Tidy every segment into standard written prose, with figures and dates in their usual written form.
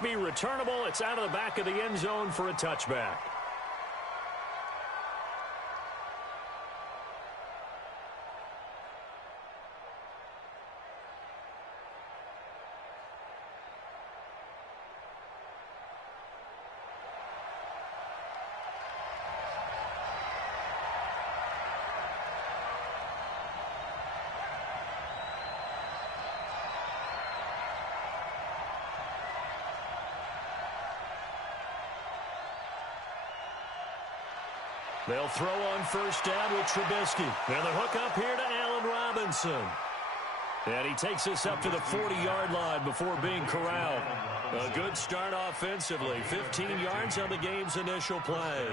Be returnable. It's out of the back of the end zone for a touchback. They'll throw on first down with Trubisky. And the hook up here to Allen Robinson. And he takes us up to the 40-yard line before being corralled. A good start offensively. 15 yards on the game's initial play.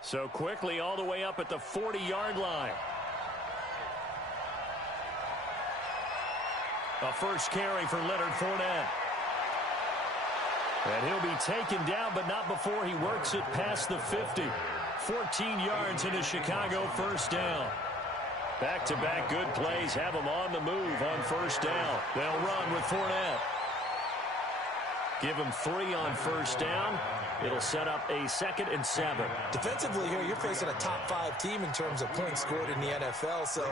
So quickly all the way up at the 40-yard line. A first carry for Leonard Fournette. And he'll be taken down, but not before he works it past the 50. 14 yards in a Chicago first down. Back-to-back good plays have them on the move on first down. They'll run with Fournette. Give him 3 on first down. It'll set up a 2nd and 7. Defensively here, you're facing a top 5 team in terms of points scored in the NFL. So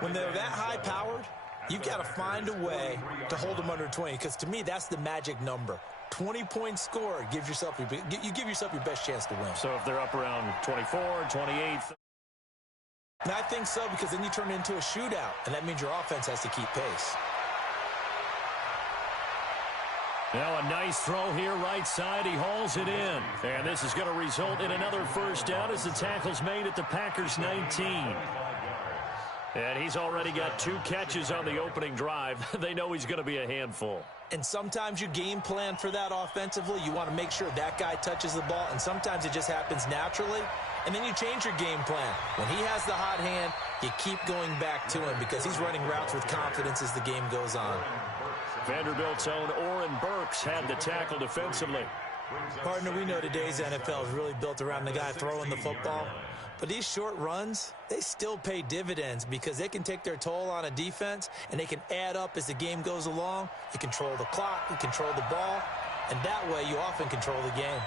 when they're that high-powered, you've got to find a way to hold them under 20. Because to me, that's the magic number. 20 points scored, you give yourself your best chance to win. So if they're up around 24, 28. And I think so, because then you turn it into a shootout, and that means your offense has to keep pace. Now a nice throw here right side. He hauls it in. And this is going to result in another first down as the tackle's made at the Packers' 19. And he's already got 2 catches on the opening drive. They know he's going to be a handful. And sometimes you game plan for that offensively. You want to make sure that guy touches the ball, and sometimes it just happens naturally. And then you change your game plan. When he has the hot hand, you keep going back to him because he's running routes with confidence as the game goes on. Vanderbilt's own Oren Burks had the tackle defensively. Partner, we know today's NFL is really built around the guy throwing the football. But these short runs, they still pay dividends because they can take their toll on a defense, and they can add up as the game goes along. You control the clock, you control the ball, and that way you often control the game.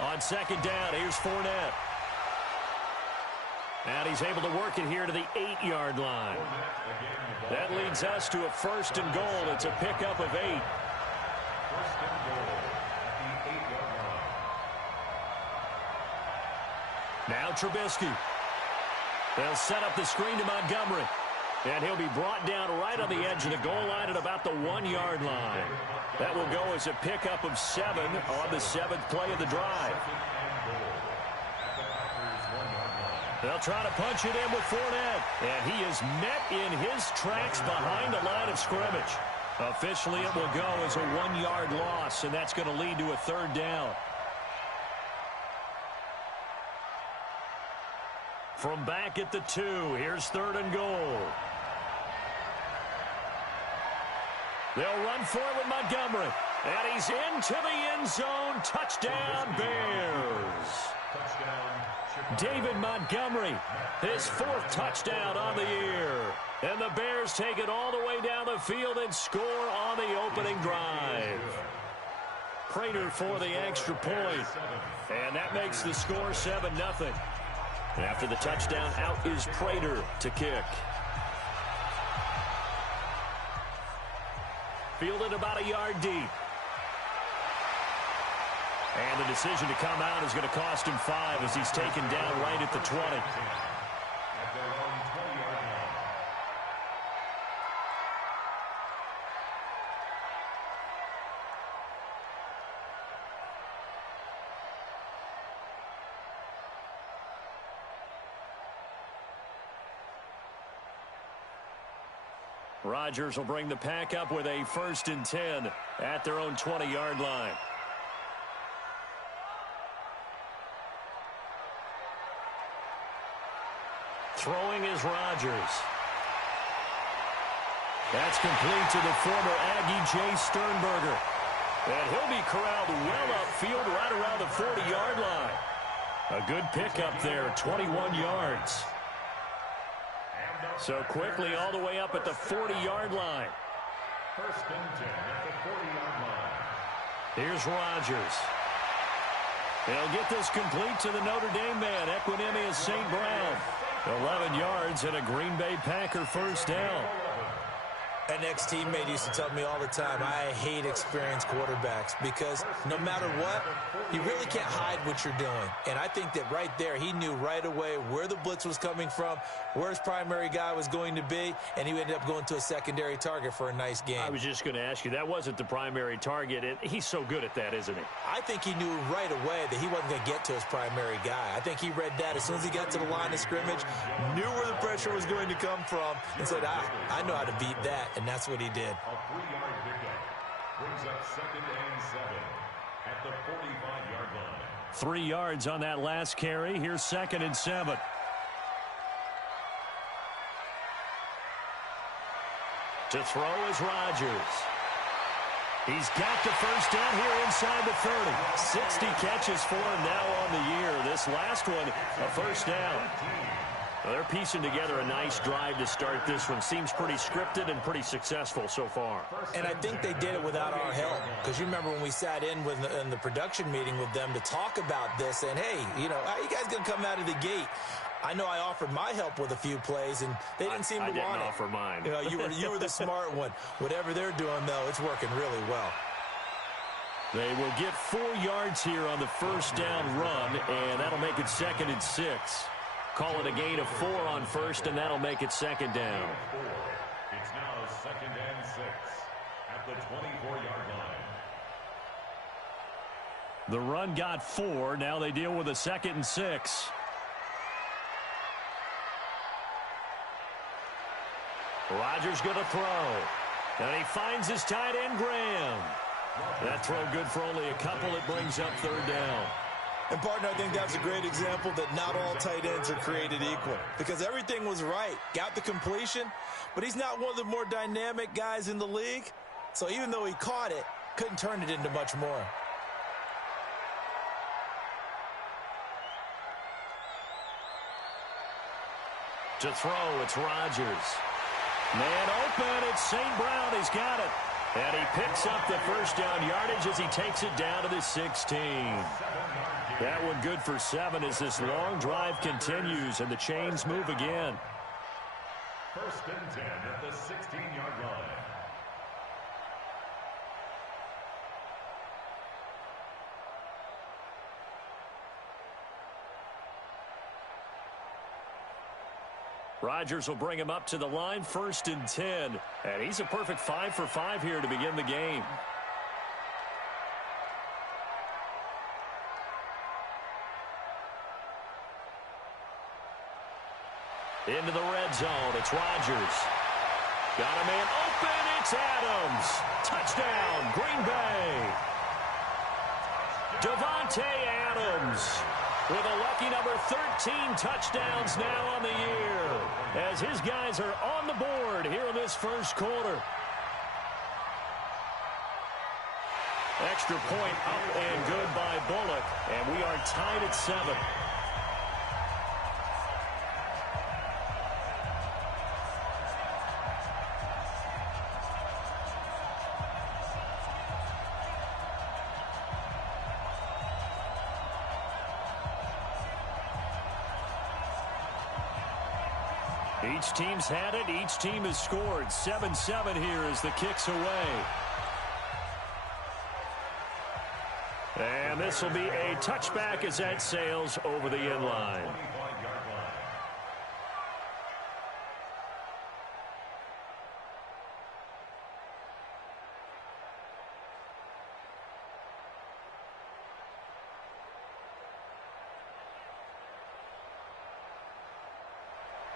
On second down, here's Fournette. And he's able to work it here to the 8-yard line. That leads us to a 1st and goal. It's a pickup of 8. Now Trubisky. They'll set up the screen to Montgomery. And he'll be brought down right on the edge of the goal line at about the 1-yard line. That will go as a pickup of 7 on the 7th play of the drive. They'll try to punch it in with Fournette. And he is met in his tracks behind the line of scrimmage. Officially, it will go as a 1-yard loss, and that's going to lead to a 3rd down. From back at the 2, here's 3rd and goal. They'll run for it with Montgomery. And he's into the end zone. Touchdown, Bears. David Montgomery, his 4th touchdown on the year. And the Bears take it all the way down the field and score on the opening drive. Prater for the extra point. And that makes the score 7-0. After the touchdown, out is Prater to kick. Fielded about a yard deep. And the decision to come out is going to cost him 5 as he's taken down right at the 20. Rodgers will bring the pack up with a 1st and 10 at their own 20-yard line. Throwing is Rodgers. That's complete to the former Aggie Jay Sternberger. And he'll be corralled well upfield right around the 40-yard line. A good pickup there, 21 yards. So quickly all the way up at the 40-yard line. First and 10 at the 40-yard line. Here's Rodgers. They'll get this complete to the Notre Dame man, Equinemius St. Brown. 11 yards and a Green Bay Packer first down. An ex-teammate used to tell me all the time, I hate experienced quarterbacks because no matter what, you really can't hide what you're doing. And I think that right there, he knew right away where the blitz was coming from, where his primary guy was going to be, and he ended up going to a secondary target for a nice game. I was just going to ask you, that wasn't the primary target, and he's so good at that, isn't he? I think he knew right away that he wasn't going to get to his primary guy. I think he read that as soon as he got to the line of scrimmage, knew where the pressure was going to come from, and said, I know how to beat that. And that's what he did. A 3-yard pickup brings up 2nd and 7 at the 45-yard line. 3 yards on that last carry. Here's 2nd and 7. To throw is Rodgers. He's got the first down here inside the 30. 60 catches for him now on the year. This last one, a first down. Well, they're piecing together a nice drive to start this one. Seems pretty scripted and pretty successful so far. And I think they did it without our help. Because you remember when we sat in the production meeting with them to talk about this, and hey, how you guys going to come out of the gate? I know I offered my help with a few plays, and they didn't seem to want it. I didn't offer mine. You were the smart one. Whatever they're doing, though, it's working really well. They will get 4 yards here on the first down run, and that'll make it 2nd and 6. Call it a gain of 4 on first, and that'll make it 2nd down. It's now 2nd and 6 at the 24-yard line. The run got 4. Now they deal with a 2nd and 6. Rodgers going to throw. And he finds his tight end, Graham. That throw good for only a couple. It brings up 3rd down. And, partner, I think that's a great example that not all tight ends are created equal. Because everything was right. Got the completion, but he's not one of the more dynamic guys in the league. So even though he caught it, couldn't turn it into much more. To throw, it's Rodgers. Man open, it's St. Brown. He's got it. And he picks up the first down yardage as he takes it down to the 16. That one good for 7 as this long drive continues and the chains move again. 1st and 10 at the 16-yard line. Rodgers will bring him up to the line, 1st and 10. And he's a perfect 5 for 5 here to begin the game. Into the red zone, it's Rodgers. Got a man open, it's Adams. Touchdown, Green Bay. Davante Adams with a lucky number 13 touchdowns now on the year, as his guys are on the board here in this first quarter. Extra point up and good by Bullock, and we are tied at 7. Each team's had it. Each team has scored. 7-7 here as the kick's away. And this will be a touchback as that sails over the end line.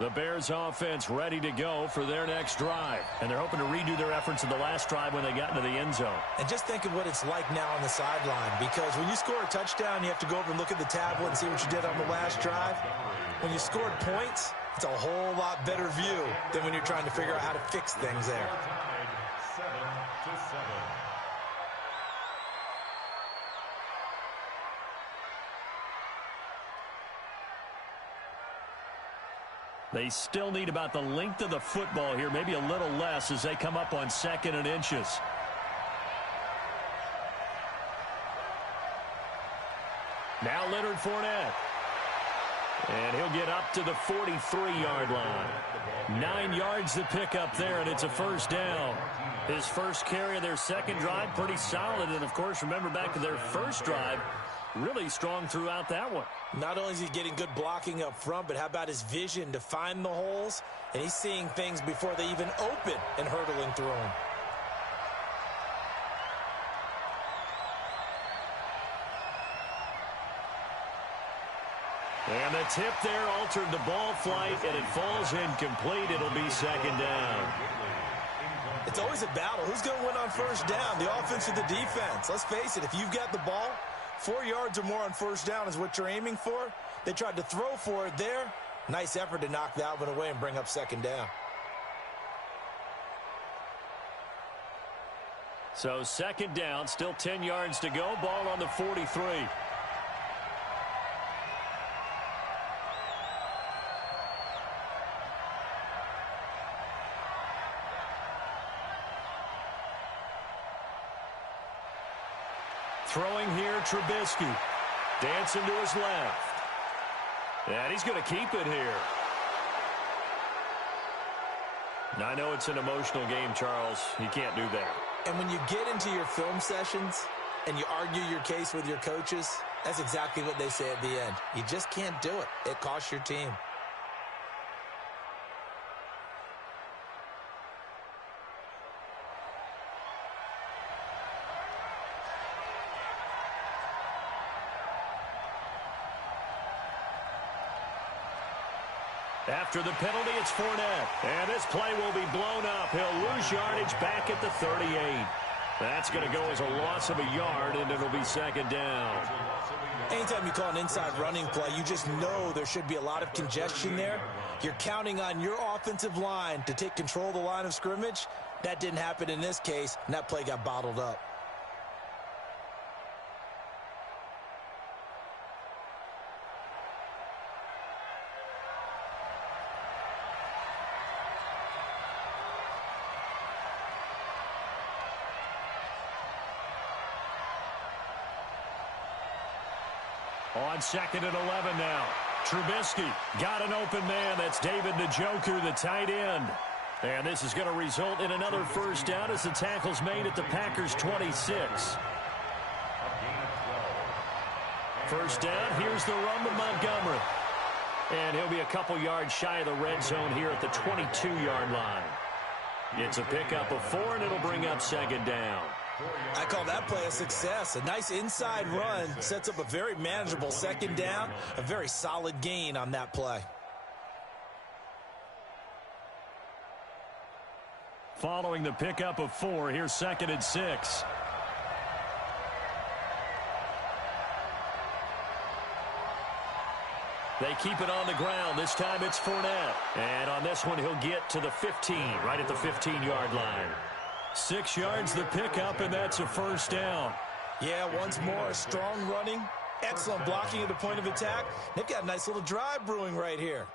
The Bears offense ready to go for their next drive. And they're hoping to redo their efforts in the last drive when they got into the end zone. And just think of what it's like now on the sideline. Because when you score a touchdown, you have to go over and look at the tablet and see what you did on the last drive. When you scored points, it's a whole lot better view than when you're trying to figure out how to fix things there. They still need about the length of the football here, maybe a little less as they come up on 2nd and inches. Now Leonard Fournette. And he'll get up to the 43-yard line. 9 yards to pick up there, and it's a first down. His first carry of their second drive, pretty solid. And, of course, remember back to their first drive, really strong throughout that one. Not only is he getting good blocking up front, but how about his vision to find the holes? And he's seeing things before they even open and hurtling through them. And the tip there altered the ball flight, and it falls incomplete. It'll be second down. It's always a battle. Who's going to win on first down, the offense or the defense? Let's face it, if you've got the ball, 4 yards or more on first down is what you're aiming for. They tried to throw for it there. Nice effort to knock that one away and bring up second down. So second down, still 10 yards to go. Ball on the 43. Throwing here, Trubisky. Dancing to his left. And he's going to keep it here. Now, I know it's an emotional game, Charles. You can't do that. And when you get into your film sessions and you argue your case with your coaches, that's exactly what they say at the end. You just can't do it. It costs your team. After the penalty, it's Fournette. And this play will be blown up. He'll lose yardage back at the 38. That's going to go as a loss of a yard, and it'll be second down. Anytime you call an inside running play, you just know there should be a lot of congestion there. You're counting on your offensive line to take control of the line of scrimmage. That didn't happen in this case, and that play got bottled up. On 2nd and 11 now. Trubisky got an open man. That's David Njoku, the tight end. And this is going to result in another first down as the tackle's made at the Packers' 26. First down. Here's the run to Montgomery. And he'll be a couple yards shy of the red zone here at the 22-yard line. It's a pickup of 4, and it'll bring up second down. I call that play a success. A nice inside run sets up a very manageable second down, a very solid gain on that play. Following the pickup of 4, here's 2nd and 6. They keep it on the ground. This time it's Fournette. And on this one, he'll get to the 15, right at the 15-yard line. 6 yards the pickup, and that's a first down. Yeah, once more, strong running, excellent blocking at the point of attack. They've got a nice little drive brewing right here.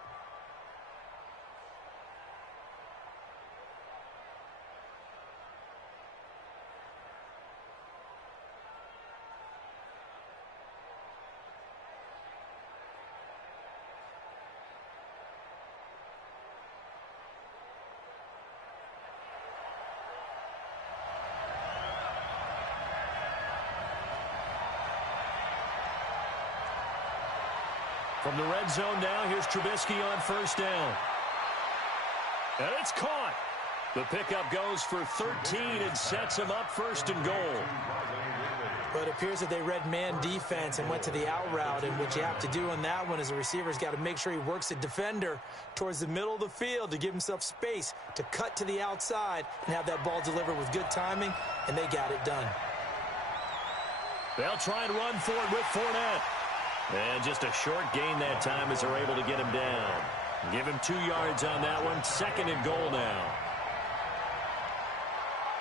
From the red zone now, here's Trubisky on first down. And it's caught. The pickup goes for 13 and sets him up first and goal. But it appears that they read man defense and went to the out route, and what you have to do on that one is the receiver's got to make sure he works the defender towards the middle of the field to give himself space to cut to the outside and have that ball delivered with good timing, and they got it done. They'll try and run for it with Fournette. And just a short gain that time as they're able to get him down. Give him 2 yards on that one. 2nd and goal now.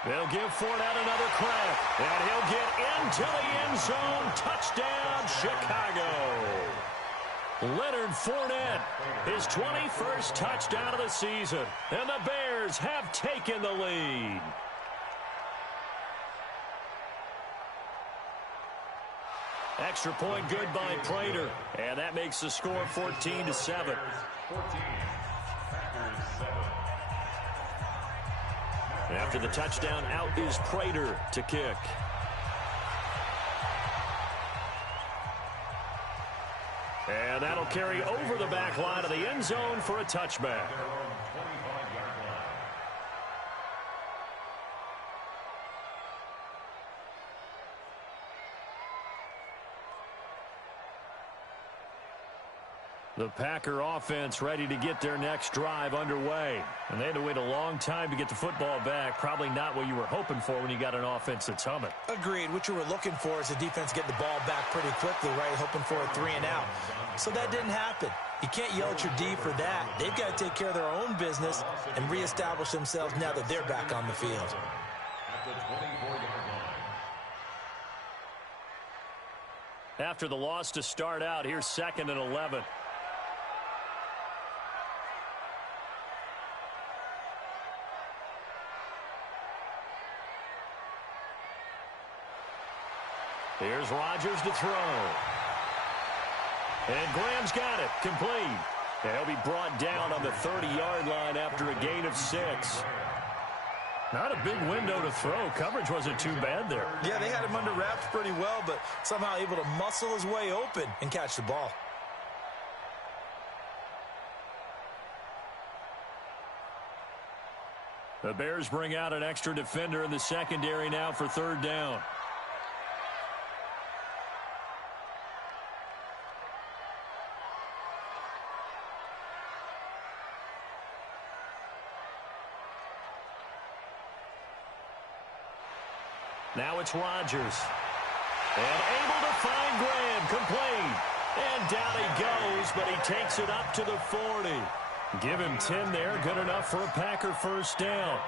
They'll give Fournette another crack. And he'll get into the end zone. Touchdown, Chicago. Leonard Fournette, his 21st touchdown of the season. And the Bears have taken the lead. Extra point good by Prater. And that makes the score 14-7. After the touchdown, out is Prater to kick. And that'll carry over the back line of the end zone for a touchback. The Packer offense ready to get their next drive underway. And they had to wait a long time to get the football back. Probably not what you were hoping for when you got an offense that's humming. Agreed. What you were looking for is the defense get the ball back pretty quickly, right? Hoping for a 3-and-out. So that didn't happen. You can't yell at your D for that. They've got to take care of their own business and reestablish themselves now that they're back on the field. At the 24-yard line. After the loss to start out, here's 2nd and 11. Here's Rodgers to throw. And Graham's got it. Complete. And he'll be brought down on the 30-yard line after a gain of 6. Not a big window to throw. Coverage wasn't too bad there. Yeah, they had him under wraps pretty well, but somehow able to muscle his way open and catch the ball. The Bears bring out an extra defender in the secondary now for 3rd down. Now it's Rodgers. And able to find Graham, complete. And down he goes, but he takes it up to the 40. Give him 10 there, good enough for a Packer first down.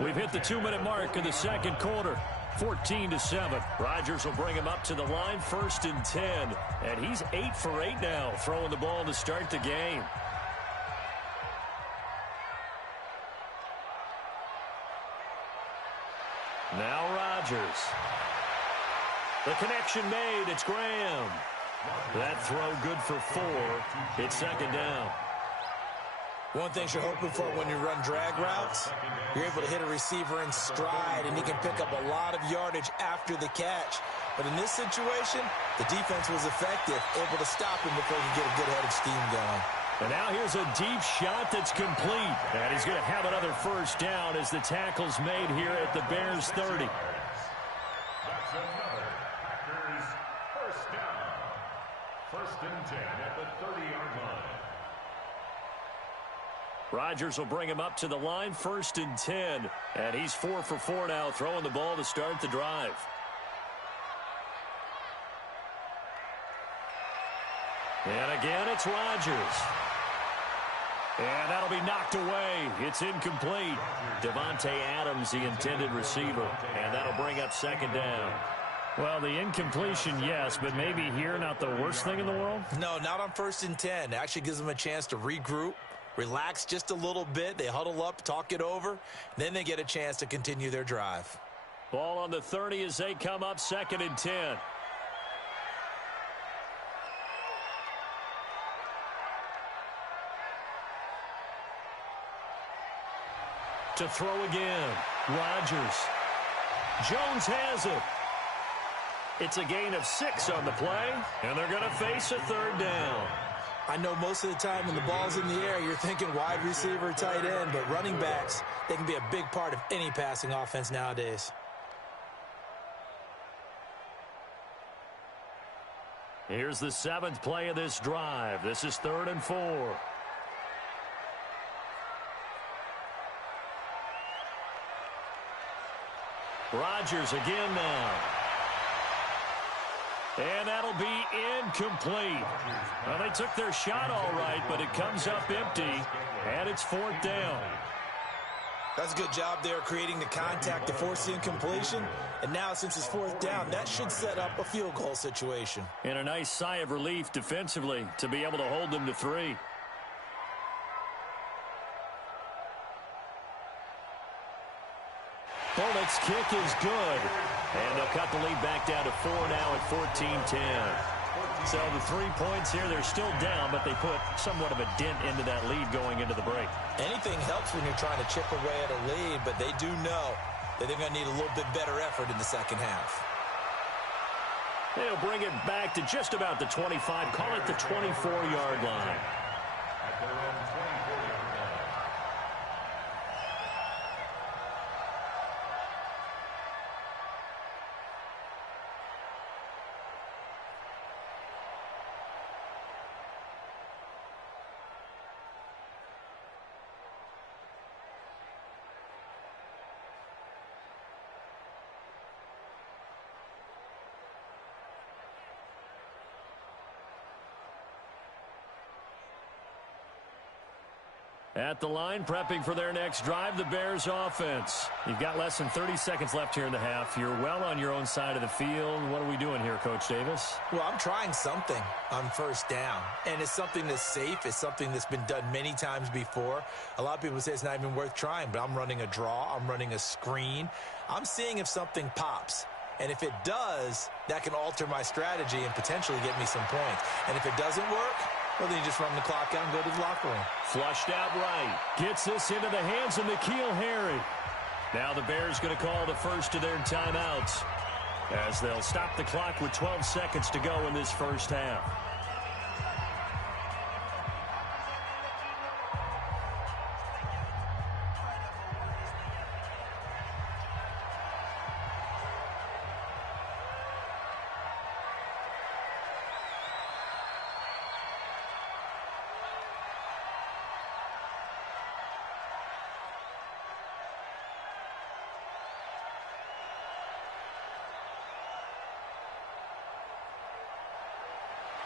We've hit the 2-minute mark in the second quarter. 14-7. Rodgers will bring him up to the line, 1st and 10. And he's 8 for 8 now, throwing the ball to start the game. Now Rodgers. The connection made. It's Graham. That throw good for 4. It's 2nd down. One thing you're hoping for when you run drag routes, you're able to hit a receiver in stride, and he can pick up a lot of yardage after the catch. But in this situation, the defense was effective, able to stop him before he could get a good head of steam going. And now here's a deep shot that's complete. And he's going to have another first down as the tackle's made here at the Bears 30. That's another Packers first down. 1st and 10 at the 30-yard line. Rodgers will bring him up to the line, 1st and 10. And he's 4 for 4 now, throwing the ball to start the drive. And again, it's Rodgers. And that'll be knocked away. It's incomplete. Devontae Adams, the intended receiver. And that'll bring up 2nd down. Well, the incompletion, yes, but maybe here not the worst thing in the world? No, not on 1st and 10. It actually gives them a chance to regroup, relax just a little bit. They huddle up, talk it over. Then they get a chance to continue their drive. Ball on the 30 as they come up, 2nd and 10. To throw again. Rodgers. Jones has it. It's a gain of 6 on the play, and they're going to face a 3rd down. I know most of the time when the ball's in the air, you're thinking wide receiver, tight end, but running backs, they can be a big part of any passing offense nowadays. Here's the 7th play of this drive. This is 3rd and 4. Rodgers again now. And that'll be incomplete. Well, they took their shot all right, but it comes up empty, and it's 4th down. That's a good job there creating the contact to force the incompletion. And now since it's fourth down, that should set up a field goal situation. And a nice sigh of relief defensively to be able to hold them to 3. Bullock's kick is good. And they'll cut the lead back down to 4 now at 14-10. So the 3 points here, they're still down, but they put somewhat of a dent into that lead going into the break. Anything helps when you're trying to chip away at a lead, but they do know that they're going to need a little bit better effort in the second half. They'll bring it back to just about the 25, call it the 24-yard line. At their own 24-yard line. At the line, prepping for their next drive, the Bears offense. You've got less than 30 seconds left here in the half. You're well on your own side of the field. What are we doing here, Coach Davis? Well, I'm trying something on first down, and it's something that's safe. It's something that's been done many times before. A lot of people say it's not even worth trying, but I'm running a draw. I'm running a screen. I'm seeing if something pops. And if it does, that can alter my strategy and potentially get me some points. And if it doesn't work, well, then you just run the clock out and go to the locker room. Flushed out right. Gets this into the hands of N'Keal Harry. Now the Bears going to call the first of their timeouts as they'll stop the clock with 12 seconds to go in this first half.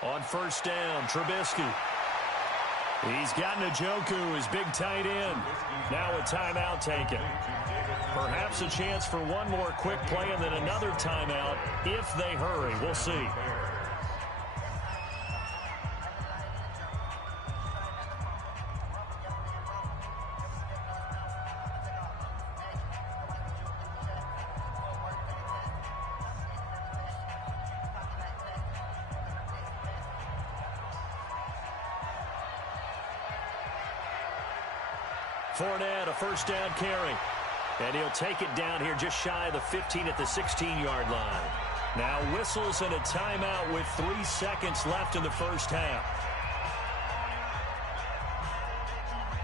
On first down, Trubisky. He's got Njoku, his big tight end. Now a timeout taken. Perhaps a chance for one more quick play and then another timeout if they hurry. We'll see. Fournette, a first down carry. And he'll take it down here just shy of the 15 at the 16-yard line. Now whistles and a timeout with 3 seconds left in the first half.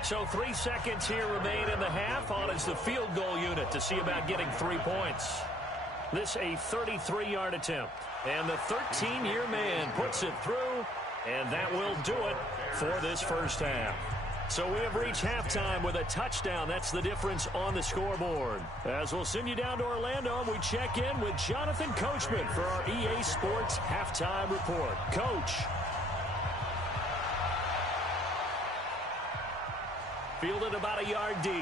So 3 seconds here remain in the half. On is the field goal unit to see about getting 3 points. This a 33-yard attempt. And the 13-year man puts it through. And that will do it for this first half. So we have reached halftime with a touchdown. That's the difference on the scoreboard. As we'll send you down to Orlando, we check in with Jonathan Coachman for our EA Sports Halftime Report. Coach. Fielded about a yard deep.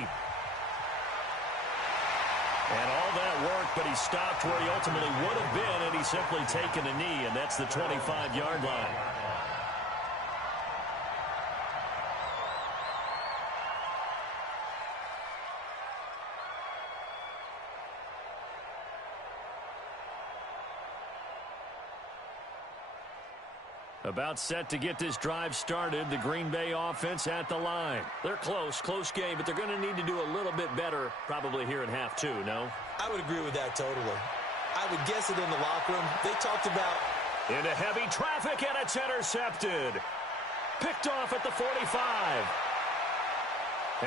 And all that work, but he stopped where he ultimately would have been, and he's simply taken a knee, and that's the 25-yard line. About set to get this drive started. The Green Bay offense at the line. They're close game, but they're going to need to do a little bit better probably here in half two, no? I would agree with that totally. I would guess it in the locker room. They talked about... Into heavy traffic, and it's intercepted. Picked off at the 45.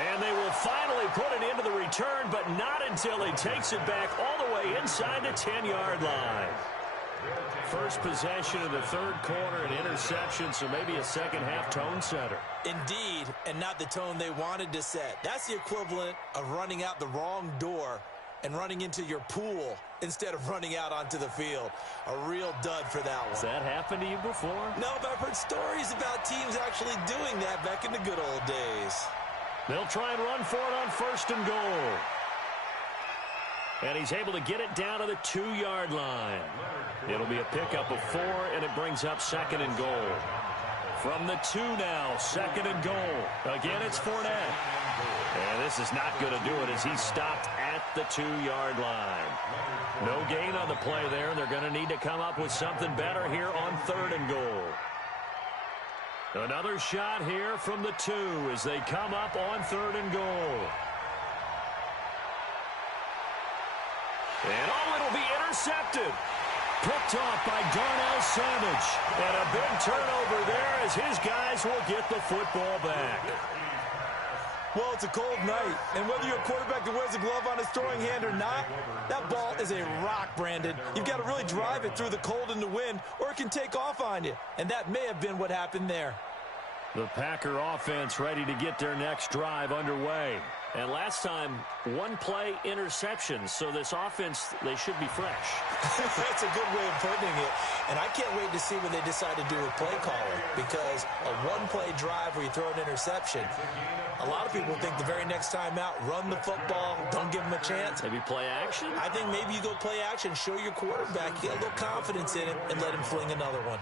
And they will finally put it into the return, but not until he takes it back all the way inside the 10-yard line. First possession of the third quarter, an interception, so maybe a second-half tone setter. Indeed, and not the tone they wanted to set. That's the equivalent of running out the wrong door and running into your pool instead of running out onto the field. A real dud for that one. Has that happened to you before? No, but I've heard stories about teams actually doing that back in the good old days. They'll try and run for it on 1st and goal. And he's able to get it down to the 2-yard line. It'll be a pickup of 4, and it brings up 2nd and goal. From the 2 now, 2nd and goal. Again, it's Fournette. And this is not going to do it as he's stopped at the 2-yard line. No gain on the play there, and they're going to need to come up with something better here on 3rd and goal. Another shot here from the 2 as they come up on 3rd and goal. And it'll be intercepted. Picked off by Darnell Savage. And a big turnover there as his guys will get the football back. Well, it's a cold night, and whether you're a quarterback that wears a glove on his throwing hand or not, that ball is a rock, Brandon. You've got to really drive it through the cold and the wind, or it can take off on you. And that may have been what happened there. The Packer offense ready to get their next drive underway. And last time, 1-play interception. So this offense, they should be fresh. That's a good way of putting it. And I can't wait to see what they decide to do with play calling. Because a 1-play drive where you throw an interception, a lot of people think the very next time out, run the football, don't give them a chance. Maybe play action? I think maybe you go play action, show your quarterback, get a little confidence in him, and let him fling another one.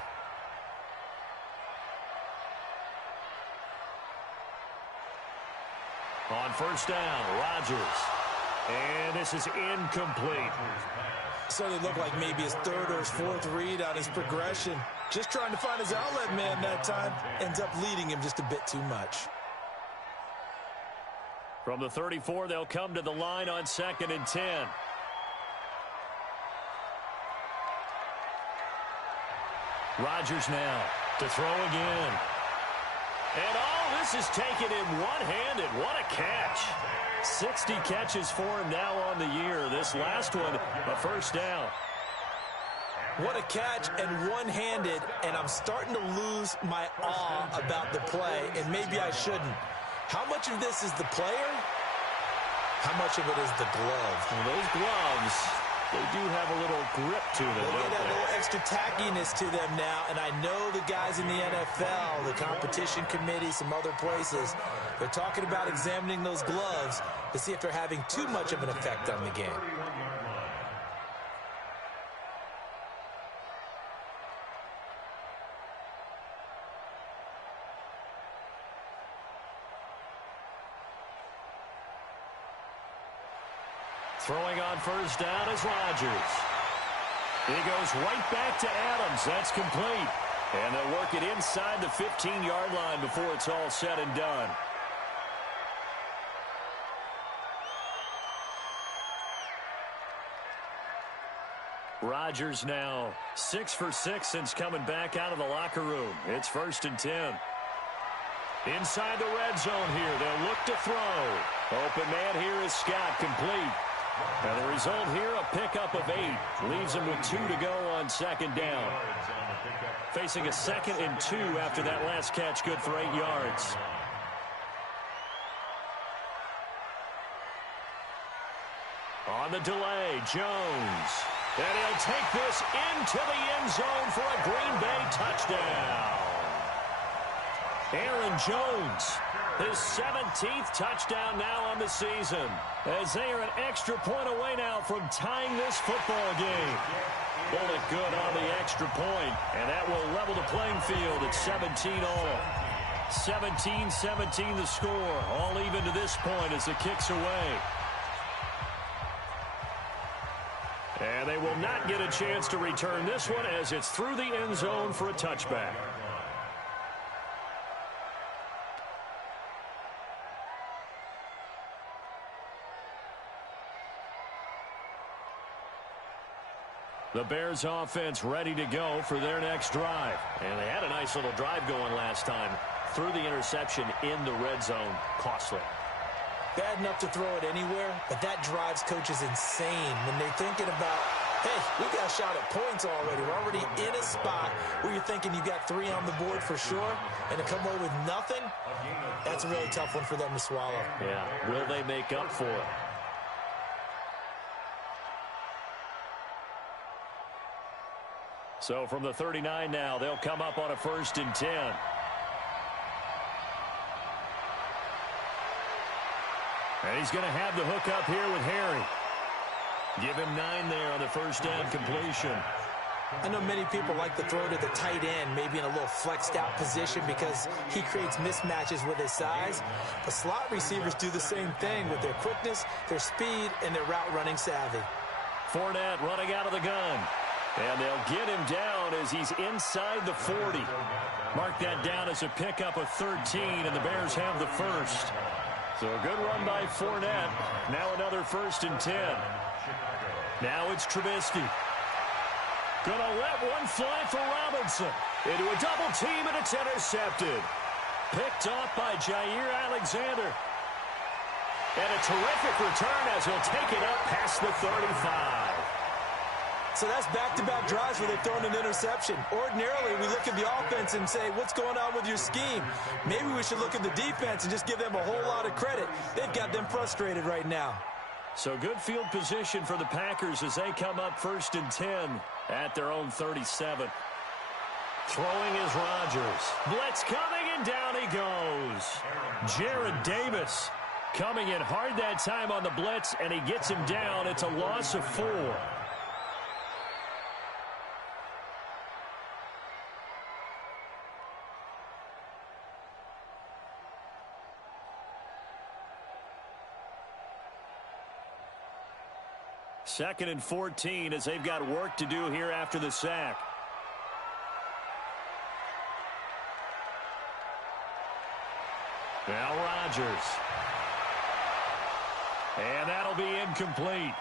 On 1st down, Rodgers. And this is incomplete. Certainly looked like maybe his 3rd or his 4th read on his progression. Just trying to find his outlet man that time. Ends up leading him just a bit too much. From the 34, they'll come to the line on 2nd and 10. Rodgers now to throw again. And this is taken in one-handed. What a catch. 60 catches for him now on the year. This last one, a 1st down. What a catch and one-handed, and I'm starting to lose my awe about the play, and maybe I shouldn't. How much of this is the player? How much of it is the glove? Well, those gloves, they do have a little grip to them. They get a little extra tackiness to them now, and I know the guys in the NFL, the competition committee, some other places, they're talking about examining those gloves to see if they're having too much of an effect on the game. Throwing on 1st down is Rodgers. He goes right back to Adams. That's complete. And they'll work it inside the 15-yard line before it's all said and done. Rodgers now 6 for 6 since coming back out of the locker room. It's 1st and 10. Inside the red zone here. They'll look to throw. Open man here is Scott, complete. And the result here, a pickup of 8. Leaves him with 2 to go on 2nd down. Facing a 2nd and 2 after that last catch, good for 8 yards. On the delay, Jones. And he'll take this into the end zone for a Green Bay touchdown. Aaron Jones, his 17th touchdown now on the season, as they are an extra point away now from tying this football game. Bullet good on the extra point, and that will level the playing field at 17 all. 17-17 the score, all even to this point as the kick's away. And they will not get a chance to return this one as it's through the end zone for a touchback. The Bears offense ready to go for their next drive. And they had a nice little drive going last time. Threw the interception in the red zone. Costly. Bad enough to throw it anywhere, but that drives coaches insane when they're thinking about, hey, we got a shot at points already. We're already in a spot where you're thinking you got 3 on the board for sure, and to come away with nothing, that's a really tough one for them to swallow. Yeah, will they make up for it? So from the 39 now, they'll come up on a 1st and 10. And he's going to have the hook up here with Harry. Give him 9 there on the first down completion. I know many people like to throw to the tight end, maybe in a little flexed out position because he creates mismatches with his size. But slot receivers do the same thing with their quickness, their speed, and their route running savvy. Fournette running out of the gun. And they'll get him down as he's inside the 40. Mark that down as a pickup of 13, and the Bears have the first. So a good run by Fournette. Now another 1st and 10. Now it's Trubisky. Gonna let one fly for Robinson. Into a double team, and it's intercepted. Picked off by Jair Alexander. And a terrific return as he'll take it up past the 35. So that's back-to-back drives where they've thrown an interception. Ordinarily, we look at the offense and say, what's going on with your scheme? Maybe we should look at the defense and just give them a whole lot of credit. They've got them frustrated right now. So good field position for the Packers as they come up 1st and 10 at their own 37. Throwing is Rodgers. Blitz coming, and down he goes. Jared Davis coming in hard that time on the blitz, and he gets him down. It's a loss of 4. Second and 14 as they've got work to do here after the sack. Now Rodgers. And that'll be incomplete.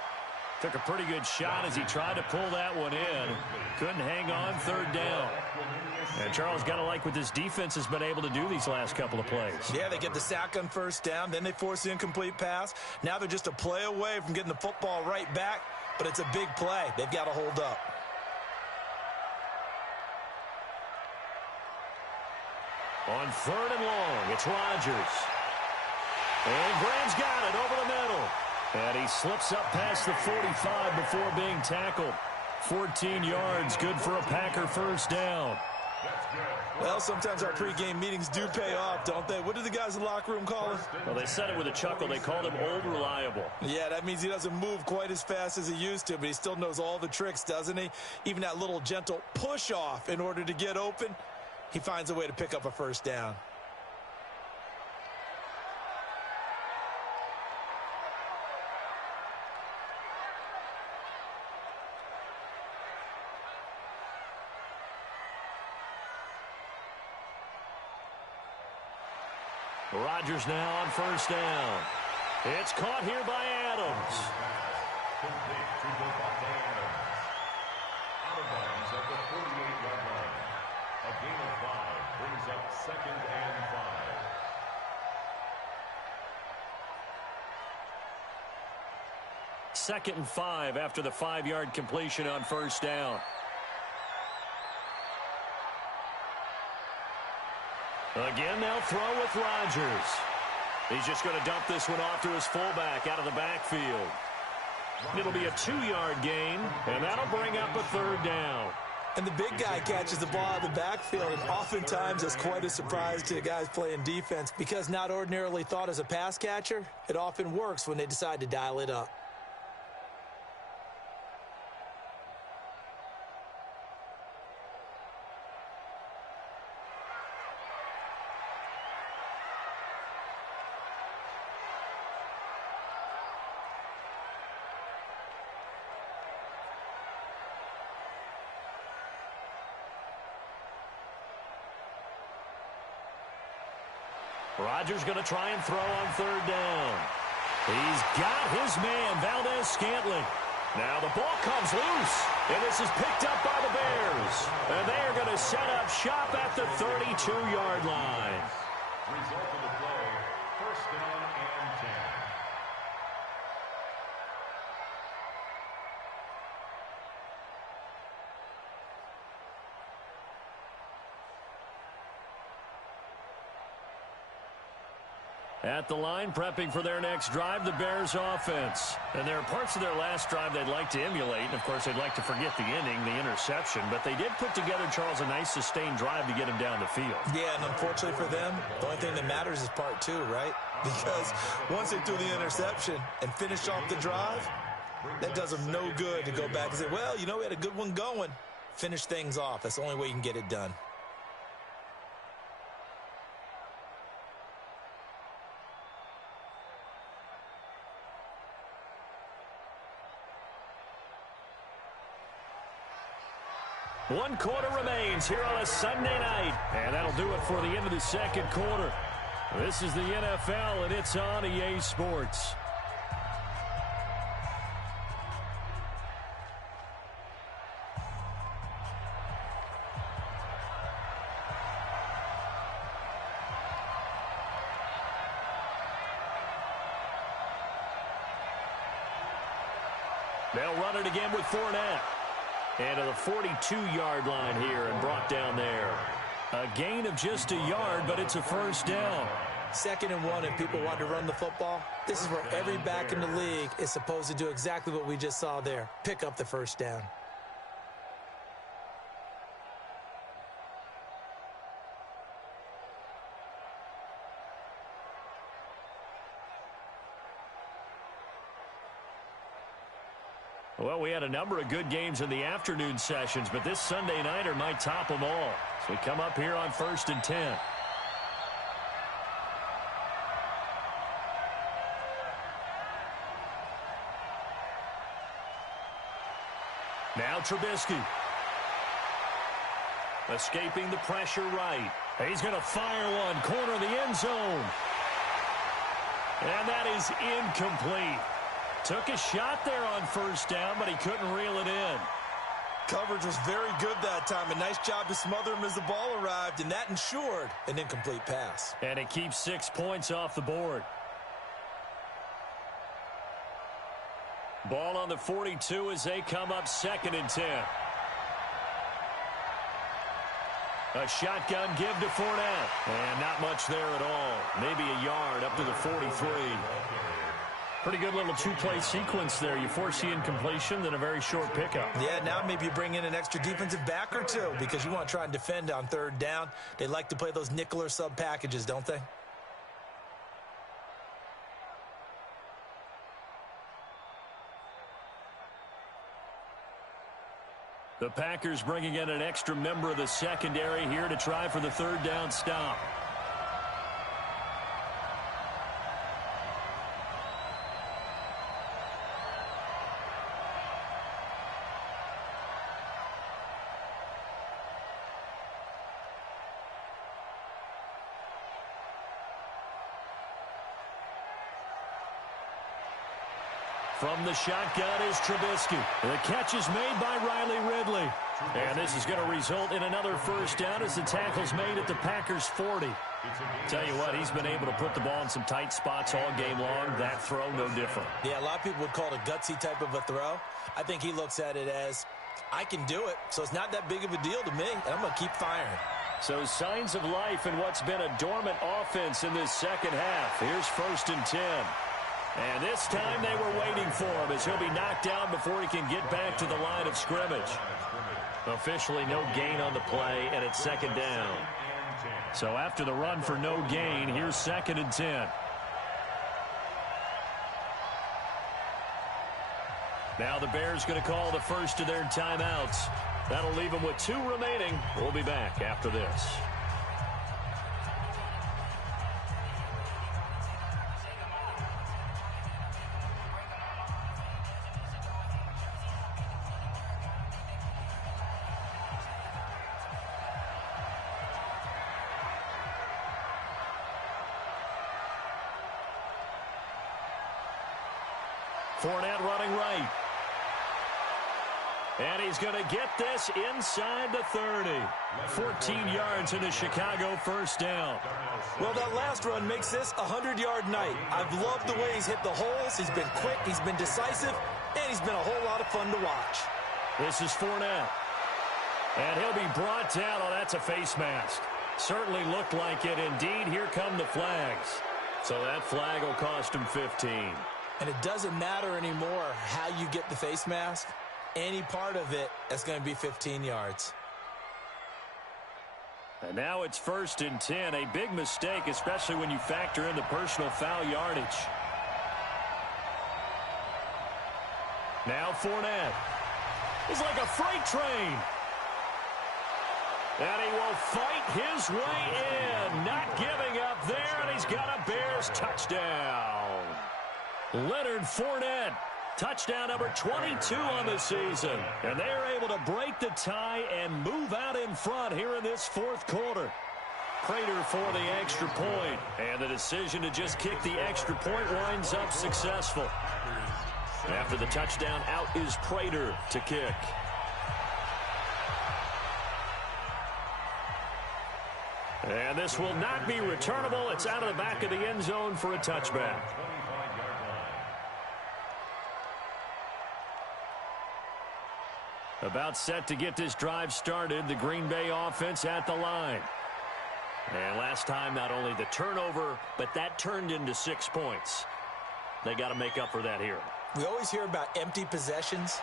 Took a pretty good shot as he tried to pull that one in. Couldn't hang on, 3rd down. And Charles, got to like what this defense has been able to do these last couple of plays. Yeah, they get the sack on 1st down, then they force the incomplete pass. Now they're just a play away from getting the football right back, but it's a big play. They've got to hold up. On 3rd and long, it's Rodgers. And Graham's got it over the middle. And he slips up past the 45 before being tackled. 14 yards, good for a Packer 1st down. Well, sometimes our pregame meetings do pay off, don't they? What do the guys in the locker room call him? Well, they said it with a chuckle. They called him Old Reliable. Yeah, that means he doesn't move quite as fast as he used to, but he still knows all the tricks, doesn't he? Even that little gentle push-off in order to get open, he finds a way to pick up a 1st down. Rodgers now on 1st down. It's caught here by Adams. Complete to Devontae Adams. Out of bounds at the 48-yard line. A gain of 5 brings up 2nd and 5. 2nd and 5 after the 5-yard completion on 1st down. Again, they'll throw with Rodgers. He's just going to dump this one off to his fullback out of the backfield. It'll be a 2-yard gain, and that'll bring up a 3rd down. And the big guy catches the ball out of the backfield, and oftentimes that's quite a surprise to the guys playing defense because not ordinarily thought as a pass catcher, it often works when they decide to dial it up. Rodgers going to try and throw on 3rd down. He's got his man, Valdez-Scantling. Now the ball comes loose, and this is picked up by the Bears. And they are going to set up shop at the 32-yard line. Result of the play, 1st down and 10. At the line, prepping for their next drive, the Bears offense. And there are parts of their last drive they'd like to emulate. And, of course, they'd like to forget the inning, the interception. But they did put together, Charles, a nice sustained drive to get him down the field. Yeah, and unfortunately for them, the only thing that matters is part two, right? Because once they threw the interception and finished off the drive, that does them no good to go back and say, well, you know, we had a good one going. Finish things off. That's the only way you can get it done. One quarter remains here on a Sunday night. And that'll do it for the end of the second quarter. This is the NFL, and it's on EA Sports. They'll run it again with Fournette. And to the 42-yard line here and brought down there. A gain of just a yard, but it's a first down. 2nd and 1, and people want to run the football. This is where every back in the league is supposed to do exactly what we just saw there. Pick up the first down. Well, we had a number of good games in the afternoon sessions, but this Sunday nighter might top them all. So we come up here on 1st and 10. Now Trubisky. Escaping the pressure right. He's going to fire one. Corner of the end zone. And that is incomplete. Took a shot there on first down, but he couldn't reel it in. Coverage was very good that time. A nice job to smother him as the ball arrived, and that ensured an incomplete pass. And it keeps 6 points off the board. Ball on the 42 as they come up 2nd and 10. A shotgun give to Fournette. And not much there at all. Maybe a yard up to the 43. Pretty good little two-play sequence there. You force the incompletion, then a very short pickup. Yeah, now maybe you bring in an extra defensive back or two because you want to try and defend on 3rd down. They like to play those nickel or sub packages, don't they? The Packers bringing in an extra member of the secondary here to try for the 3rd down stop. From the shotgun is Trubisky. The catch is made by Riley Ridley. And this is going to result in another first down as the tackle's made at the Packers' 40. Tell you what, he's been able to put the ball in some tight spots all game long. That throw, no different. Yeah, a lot of people would call it a gutsy type of a throw. I think he looks at it as, I can do it, so it's not that big of a deal to me, and I'm going to keep firing. So signs of life in what's been a dormant offense in this second half. Here's 1st and 10. And this time they were waiting for him as he'll be knocked down before he can get back to the line of scrimmage. Officially no gain on the play, and it's 2nd down. So after the run for no gain, here's 2nd and 10. Now the Bears going to call the first of their timeouts. That'll leave them with 2 remaining. We'll be back after this. Fournette running right. And he's going to get this inside the 30. 14 yards in a Chicago first down. Well, that last run makes this a 100-yard night. I've loved the way he's hit the holes. He's been quick, he's been decisive, and he's been a whole lot of fun to watch. This is Fournette. And he'll be brought down. Oh, that's a face mask. Certainly looked like it. Indeed, here come the flags. So that flag will cost him 15. And it doesn't matter anymore how you get the face mask. Any part of it is going to be 15 yards. And now it's 1st and 10. A big mistake, especially when you factor in the personal foul yardage. Now Fournette. He's like a freight train. And he will fight his way in. Not giving up there, and he's got a Bears touchdown. Leonard Fournette, touchdown number 22 on the season. And they're able to break the tie and move out in front here in this 4th quarter. Prater for the extra point. And the decision to just kick the extra point winds up successful. After the touchdown, out is Prater to kick. And this will not be returnable. It's out of the back of the end zone for a touchback. About set to get this drive started. The Green Bay offense at the line. And last time, not only the turnover, but that turned into 6 points. They got to make up for that here. We always hear about empty possessions,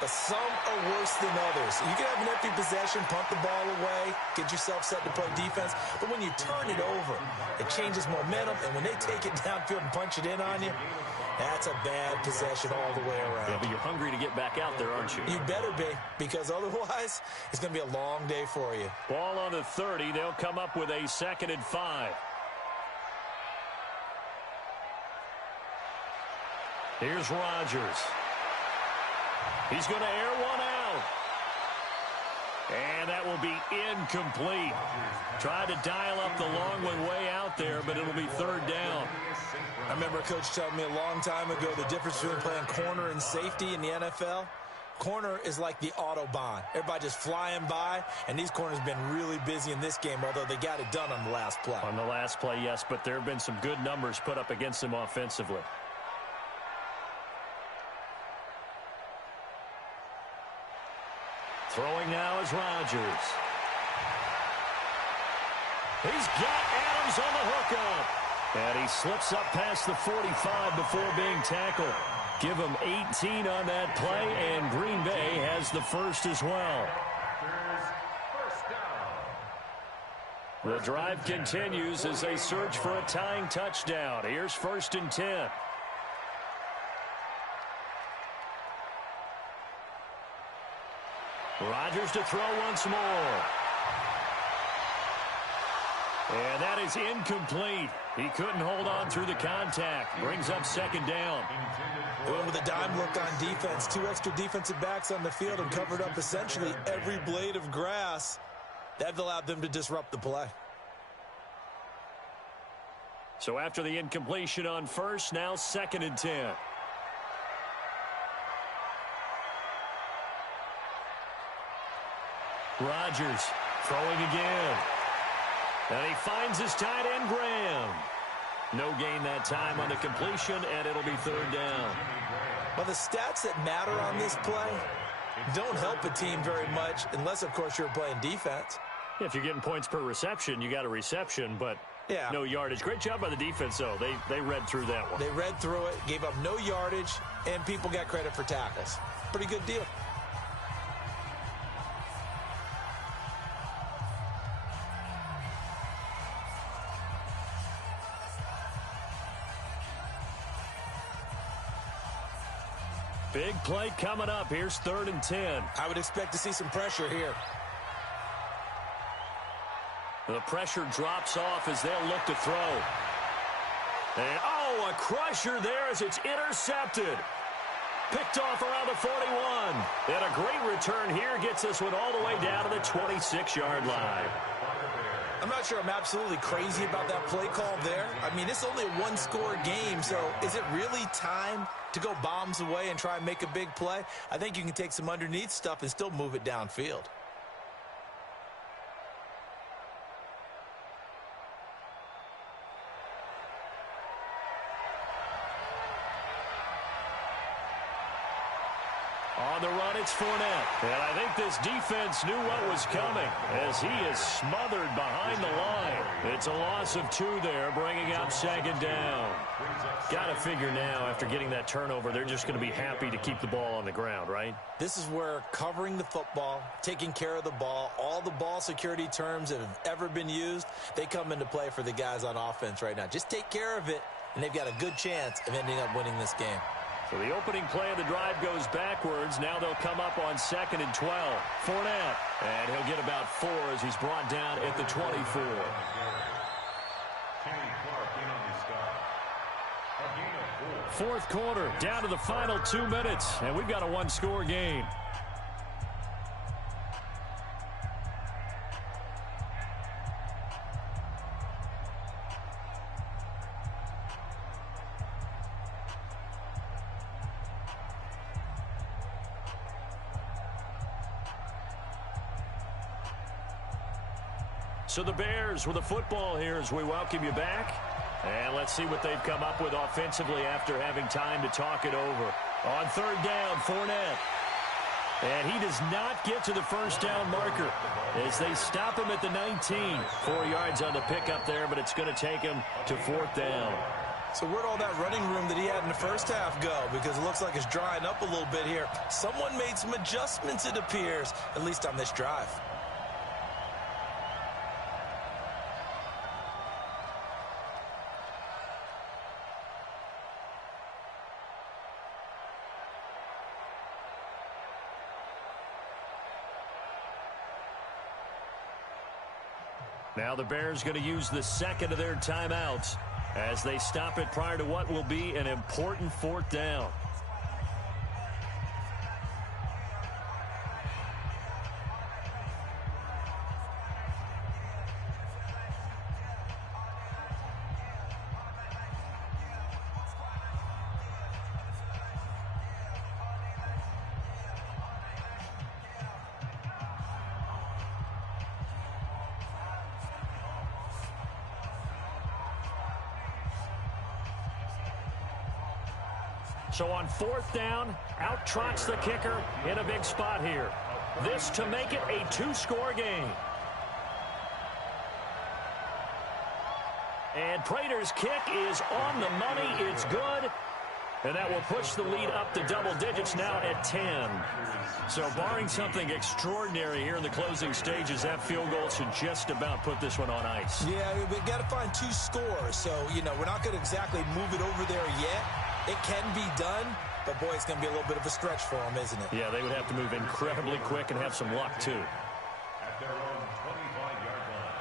but some are worse than others. You can have an empty possession, punt the ball away, get yourself set to play defense, but when you turn it over, it changes momentum, and when they take it downfield and punch it in on you, that's a bad possession all the way around. Yeah, but you're hungry to get back out there, aren't you? You better be, because otherwise, it's going to be a long day for you. Ball on the 30. They'll come up with a 2nd and 5. Here's Rodgers. He's going to air one out. And that will be incomplete. Tried to dial up the long one way out there, but it'll be 3rd down. I remember a coach telling me a long time ago the difference between playing corner and safety in the NFL. Corner is like the Autobahn. Everybody just flying by, and these corners have been really busy in this game, although they got it done on the last play. On the last play, yes, but there have been some good numbers put up against them offensively. Throwing now is Rodgers. He's got Adams on the hookup. And he slips up past the 45 before being tackled. Give him 18 on that play, and Green Bay has the first as well. The drive continues as they search for a tying touchdown. Here's 1st and 10. Rodgers to throw once more. And that is incomplete. He couldn't hold on through the contact. Brings up 2nd down. They went with a dime look on defense. 2 extra defensive backs on the field and covered up essentially every blade of grass. That allowed them to disrupt the play. So after the incompletion on 1st, now 2nd and 10. Rodgers throwing again. And he finds his tight end, Graham. No gain that time on the completion, and it'll be 3rd down. Well, the stats that matter on this play don't help a team very much unless, of course, you're playing defense. If you're getting points per reception, you got a reception, but no yardage. Great job by the defense, though. They read through that one. They read through it, gave up no yardage, and people got credit for tackles. Pretty good deal. Big play coming up. Here's 3rd and 10. I would expect to see some pressure here. The pressure drops off as they'll look to throw. And, a crusher there as it's intercepted. Picked off around the 41. And a great return here gets this one all the way down to the 26-yard line. I'm not sure I'm absolutely crazy about that play call there. I mean, it's only a one-score game, so is it really time to go bombs away and try and make a big play? I think you can take some underneath stuff and still move it downfield. on the run, it's Fournette. And I think this defense knew what was coming as he is smothered behind the line. It's a loss of 2 there, bringing up 2nd down. Got to figure now, after getting that turnover, they're just going to be happy to keep the ball on the ground, right? This is where covering the football, taking care of the ball, all the ball security terms that have ever been used, they come into play for the guys on offense right now. Just take care of it, and they've got a good chance of ending up winning this game. So the opening play of the drive goes backwards. Now they'll come up on 2nd and 12. Fournette. And he'll get about 4 as he's brought down at the 24. Fourth quarter, down to the final 2 minutes. And we've got a 1-score game. So the Bears with a football here as we welcome you back. And let's see what they've come up with offensively after having time to talk it over. On 3rd down, Fournette. And he does not get to the first down marker as they stop him at the 19. 4 yards on the pickup there, but it's going to take him to 4th down. So where'd all that running room that he had in the first half go? Because it looks like it's drying up a little bit here. Someone made some adjustments, it appears, at least on this drive. Now the Bears going to use the 2nd of their timeouts as they stop it prior to what will be an important 4th down. So on 4th down, out trots the kicker in a big spot here. This to make it a 2-score game. And Prater's kick is on the money. It's good. And that will push the lead up to double digits now at 10. So barring something extraordinary here in the closing stages, that field goal should just about put this one on ice. Yeah, we've got to find 2 scores. So, we're not going to exactly move it over there yet. It can be done, but, boy, it's going to be a little bit of a stretch for them, isn't it? Yeah, they would have to move incredibly quick and have some luck, too. At their own 25-yard line.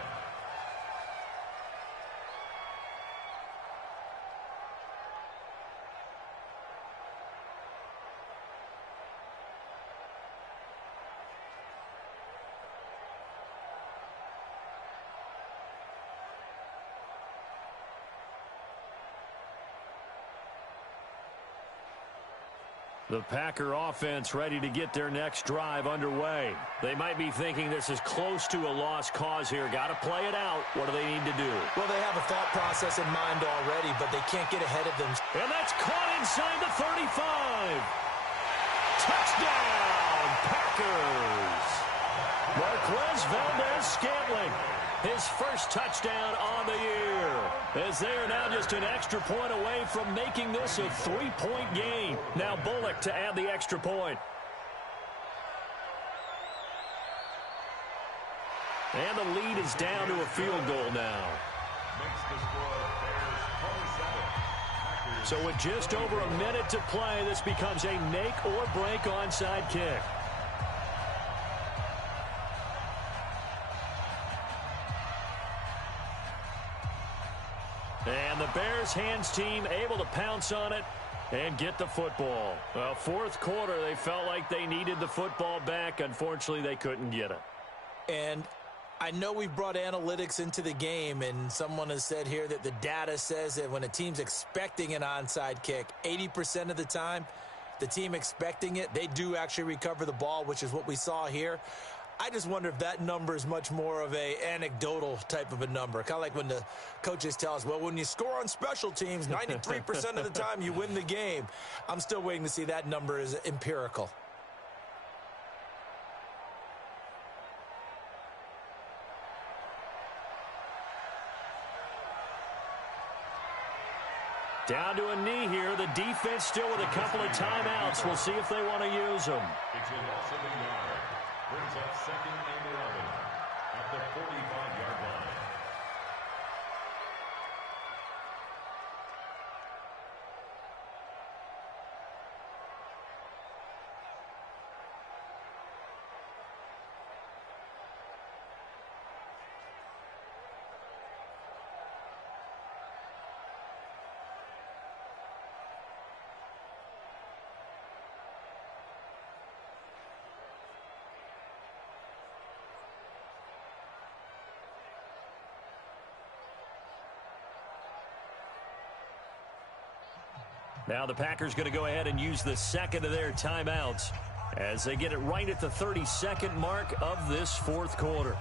The Packer offense ready to get their next drive underway. They might be thinking this is close to a lost cause here. Got to play it out. What do they need to do? Well, they have a thought process in mind already, but they can't get ahead of them. And that's caught inside the 35. Touchdown, Packers. Marquez Valdez-Scantling, his first touchdown on the year, as they are now just an extra point away from making this a 3-point game. Now Bullock to add the extra point. And the lead is down to a field goal now. Makes the score Bears 27. So with just over a minute to play, this becomes a make or break onside kick. And the Bears hands team able to pounce on it and get the football. Well, 4th quarter, they felt like they needed the football back. Unfortunately, they couldn't get it. And I know we brought analytics into the game, and someone has said here that the data says that when a team's expecting an onside kick, 80% of the time, the team expecting it, they do actually recover the ball, which is what we saw here. I just wonder if that number is much more of a anecdotal type of a number. Kind of like when the coaches tell us, well, when you score on special teams, 93% of the time you win the game. I'm still waiting to see that number is empirical. Down to a knee here. The defense still with a couple of timeouts. We'll see if they want to use them. It's a loss of a yard. Brings up 2nd and 11 at the 45-yard line. Now the Packers going to go ahead and use the second of their timeouts as they get it right at the 32nd mark of this fourth quarter.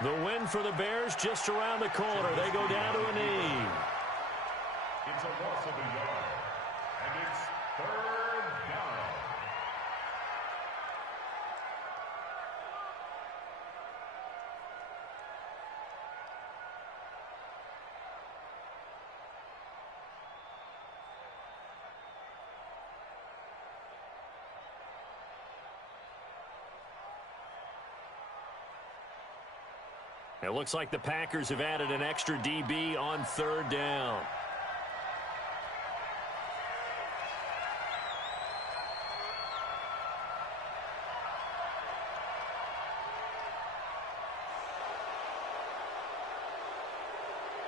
The win for the Bears just around the corner. They go down to a knee. It's a loss of a yard, and it's 3rd down. It looks like the Packers have added an extra DB on 3rd down.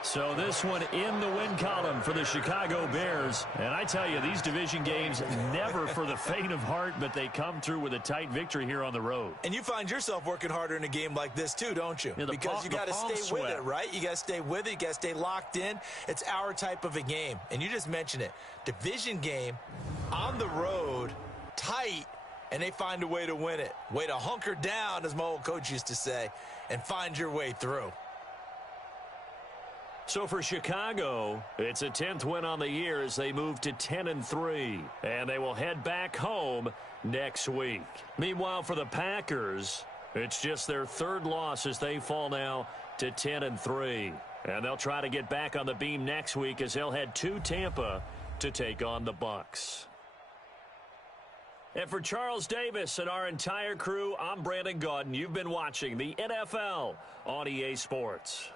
So this one in the win column for the Chicago Bears. And I tell you, these division games never for the faint of heart, but they come through with a tight victory here on the road. And you find yourself working harder in a game like this too, don't you? Yeah, because you got to stay with it, right? You got to stay with it. You got to stay locked in. It's our type of a game. And you just mentioned it. Division game, on the road, tight, and they find a way to win it. Way to hunker down, as my old coach used to say, and find your way through. So for Chicago, it's a 10th win on the year as they move to 10-3, and they will head back home next week. Meanwhile, for the Packers, it's just their 3rd loss as they fall now to 10-3, and they'll try to get back on the beam next week as they'll head to Tampa to take on the Bucs. And for Charles Davis and our entire crew, I'm Brandon Gaudin. You've been watching the NFL on EA Sports.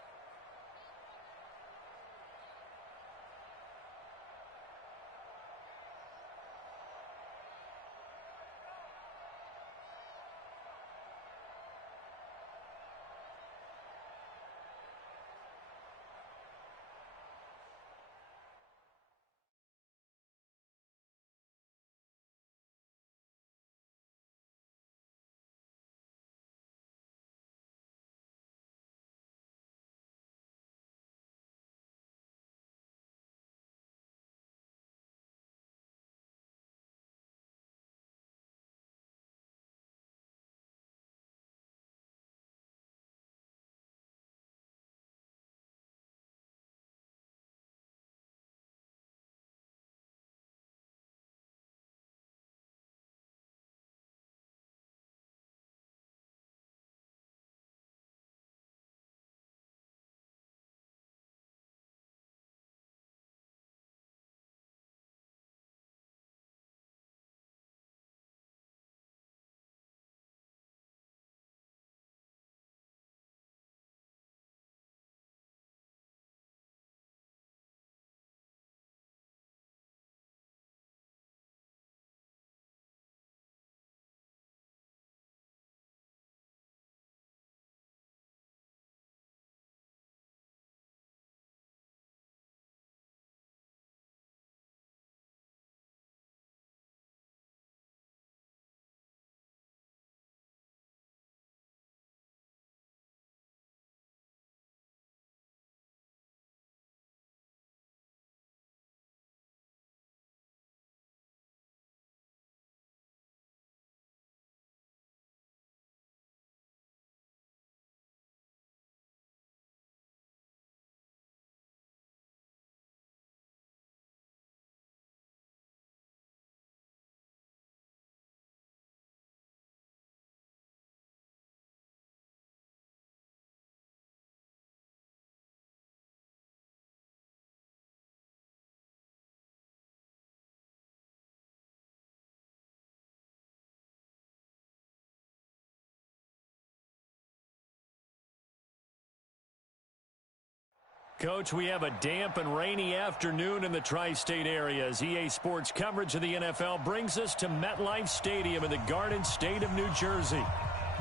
Coach, we have a damp and rainy afternoon in the tri-state area as EA Sports coverage of the NFL brings us to MetLife Stadium in the Garden State of New Jersey.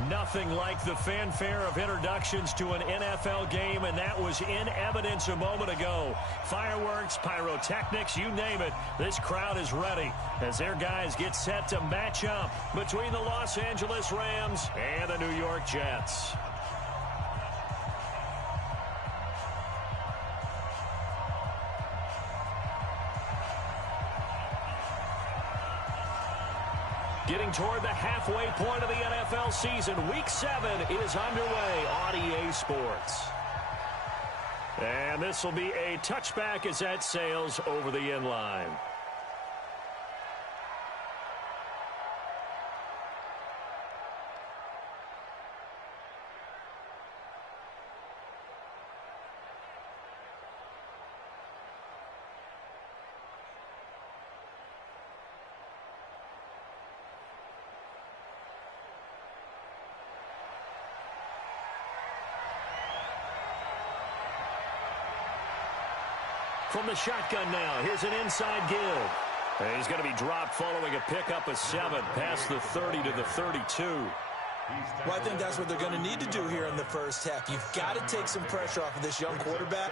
Nothing like the fanfare of introductions to an NFL game, and that was in evidence a moment ago. Fireworks, pyrotechnics, you name it, this crowd is ready as their guys get set to match up between the Los Angeles Rams and the New York Jets. Getting toward the halfway point of the NFL season, Week 7 is underway on EA Sports. And this will be a touchback as that sails over the end line. From the shotgun now, here's an inside give. And he's going to be dropped following a pickup of 7 past the 30 to the 32. Well, I think that's what they're going to need to do here in the first half. You've got to take some pressure off of this young quarterback,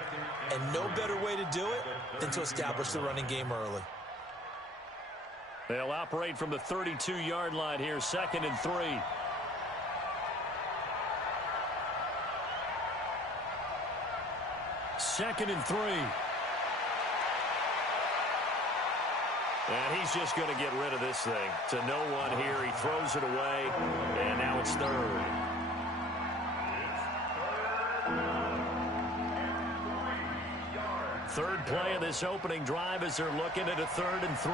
and no better way to do it than to establish the running game early. They'll operate from the 32-yard line here, 2nd and 3. Second and 3. And he's just going to get rid of this thing. To no one here. He throws it away. And now it's 3rd. Third play of this opening drive as they're looking at a 3rd and 3.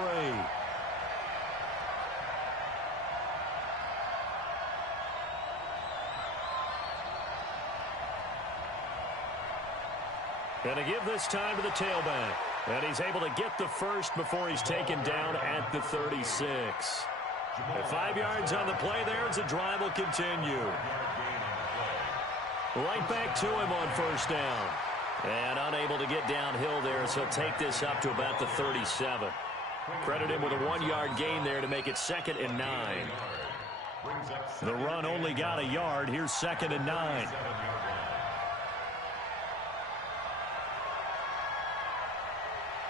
And to give this time to the tailback. And he's able to get the first before he's taken down at the 36. And 5 yards on the play there as the drive will continue. Right back to him on first down. And unable to get downhill there, so he'll take this up to about the 37. Credit him with a 1-yard gain there to make it 2nd and 9. The run only got a yard. Here's 2nd and 9.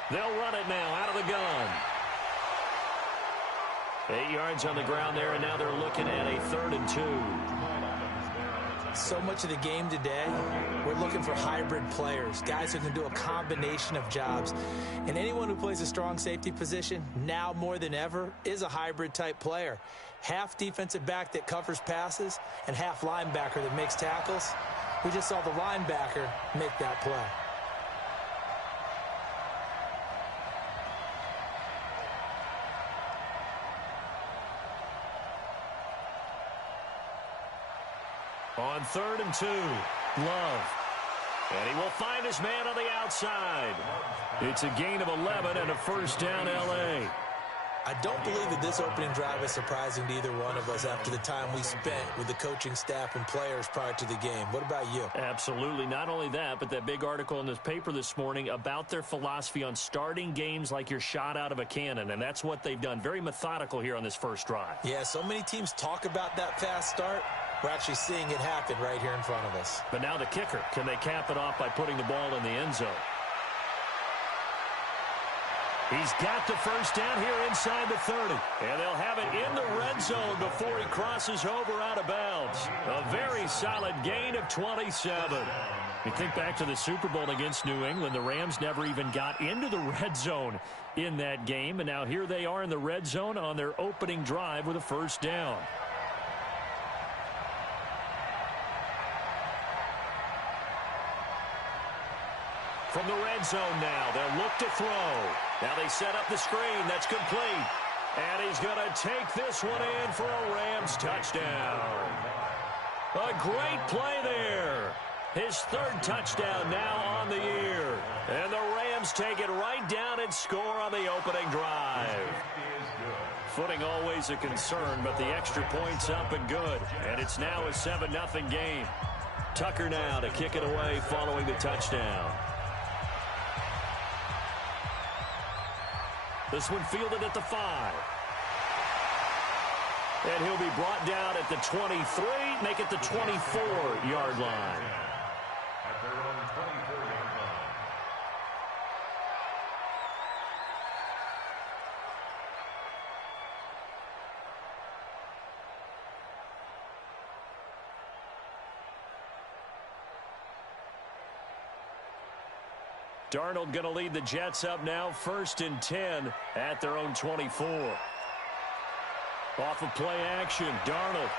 They'll run it now out of the gun. 8 yards on the ground there, and now they're looking at a 3rd and 2. So much of the game today, we're looking for hybrid players, guys who can do a combination of jobs. And anyone who plays a strong safety position, now more than ever, is a hybrid-type player. Half defensive back that covers passes and half linebacker that makes tackles. We just saw the linebacker make that play. On 3rd and 2, Love. And he will find his man on the outside. It's a gain of 11 and a first down, L.A. I don't believe that this opening drive is surprising to either one of us after the time we spent with the coaching staff and players prior to the game. What about you? Absolutely. Not only that, but that big article in this paper this morning about their philosophy on starting games like you're shot out of a cannon, and that's what they've done. Very methodical here on this first drive. Yeah, so many teams talk about that fast start. We're actually seeing it happen right here in front of us. But now the kicker. Can they cap it off by putting the ball in the end zone? He's got the first down here inside the 30. And they'll have it in the red zone before he crosses over out of bounds. A very solid gain of 27. You think back to the Super Bowl against New England, the Rams never even got into the red zone in that game. And now here they are in the red zone on their opening drive with a first down. From the red zone now, they'll look to throw. Now they set up the screen. That's complete. And he's going to take this one in for a Rams touchdown. A great play there. His 3rd touchdown now on the year. And the Rams take it right down and score on the opening drive. Footing always a concern, but the extra point's up and good. And it's now a 7-0 game. Tucker now to kick it away following the touchdown. This one fielded at the 5. And he'll be brought down at the 23, make it the 24-yard line. At their own 24-yard line. Darnold going to lead the Jets up now, 1st and 10 at their own 24. Off of play action, Darnold.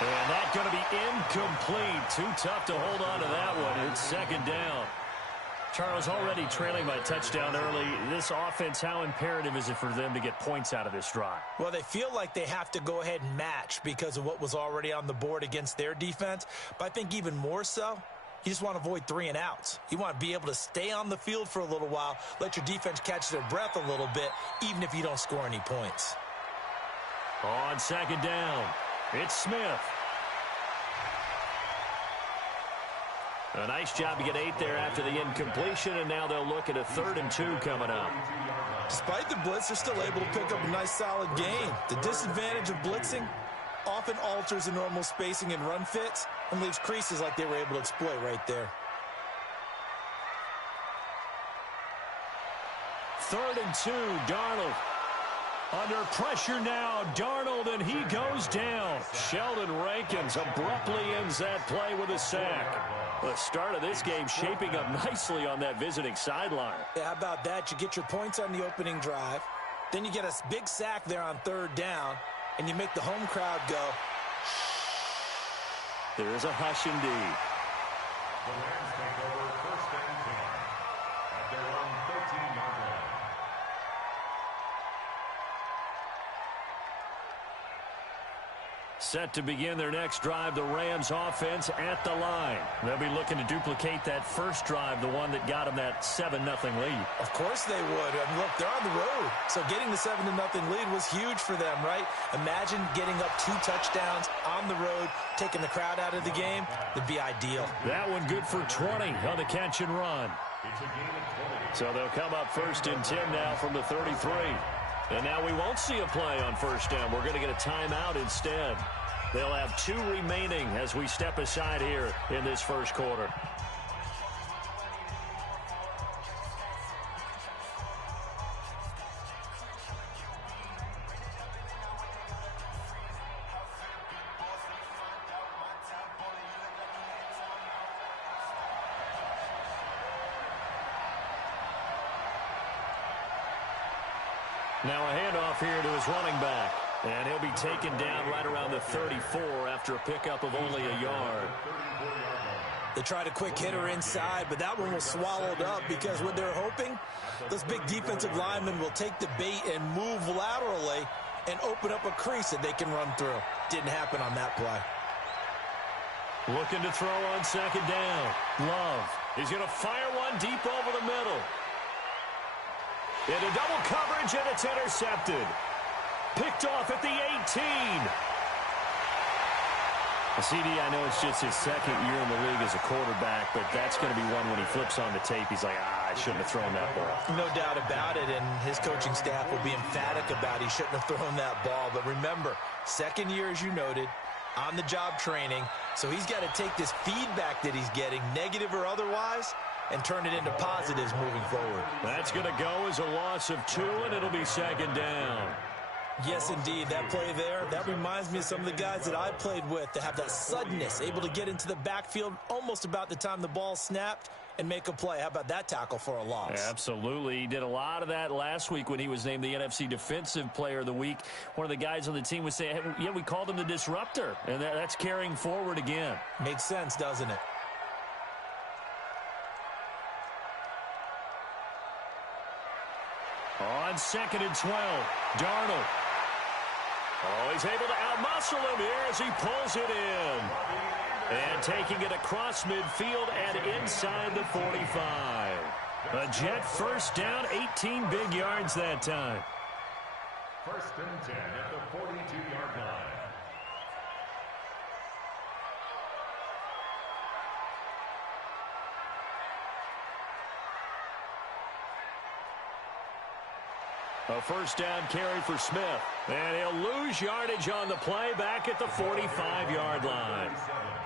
And that's going to be incomplete. Too tough to hold on to that one. It's 2nd down. Charles, already trailing by a touchdown early. This offense, how imperative is it for them to get points out of this drive? Well, they feel like they have to go ahead and match because of what was already on the board against their defense. But I think even more so, you just want to avoid 3 and outs. You want to be able to stay on the field for a little while, let your defense catch their breath a little bit, even if you don't score any points. On 2nd down, it's Smith. A nice job to get 8 there after the incompletion, and now they'll look at a 3rd and 2 coming up. Despite the blitz, they're still able to pick up a nice solid gain. The disadvantage of blitzing often alters the normal spacing and run fits and leaves creases like they were able to exploit right there. 3rd and 2, Darnold. Under pressure now, Darnold, and he goes down. Sheldon Rankins abruptly ends that play with a sack. The start of this game shaping up nicely on that visiting sideline. Yeah, how about that? You get your points on the opening drive. Then you get a big sack there on 3rd down, and you make the home crowd go. There is a hush indeed. The Rams take over 1st and 10 at their own 13-yard line. Set to begin their next drive, the Rams offense at the line. They'll be looking to duplicate that first drive, the one that got them that 7-0 lead. Of course they would. I mean, look, they're on the road. So getting the 7-0 lead was huge for them, right? Imagine getting up 2 touchdowns on the road, taking the crowd out of the game. That'd be ideal. That one good for 20 on the catch and run. It's a gain of 20. So they'll come up 1st and 10 now from the 33. And now we won't see a play on 1st down. We're going to get a timeout instead. They'll have 2 remaining as we step aside here in this first quarter. Now a handoff here to his running back. And he'll be taken down right around the 34 after a pickup of only a yard. They tried a quick hitter inside, but that one was swallowed up because what they're hoping, those big defensive linemen will take the bait and move laterally and open up a crease that they can run through. Didn't happen on that play. Looking to throw on 2nd down. Love is going to fire one deep over the middle. Into double coverage, and it's intercepted. Picked off at the 18. CD, I know it's just his 2nd year in the league as a quarterback, but that's going to be one when he flips on the tape. He's like, I shouldn't have thrown that ball. No doubt about it, and his coaching staff will be emphatic about he shouldn't have thrown that ball. But remember, 2nd year, as you noted, on-the-job training, so he's got to take this feedback that he's getting, negative or otherwise, and turn it into positives moving forward. That's going to go as a loss of 2, and it'll be 2nd down. Yes, indeed. That play there, that reminds me of some of the guys that I played with that have that suddenness, able to get into the backfield almost about the time the ball snapped and make a play. How about that tackle for a loss? Absolutely. He did a lot of that last week when he was named the NFC Defensive Player of the Week. One of the guys on the team would say, hey, yeah, we called him the disruptor, and that's carrying forward again. Makes sense, doesn't it? On 2nd and 12, Darnold. Oh, he's able to outmuscle him here as he pulls it in. And taking it across midfield and inside the 45. A Jet 1st down, 18 big yards that time. 1st and 10 at the 42-yard line. A first down carry for Smith. And he'll lose yardage on the play back at the 45-yard line.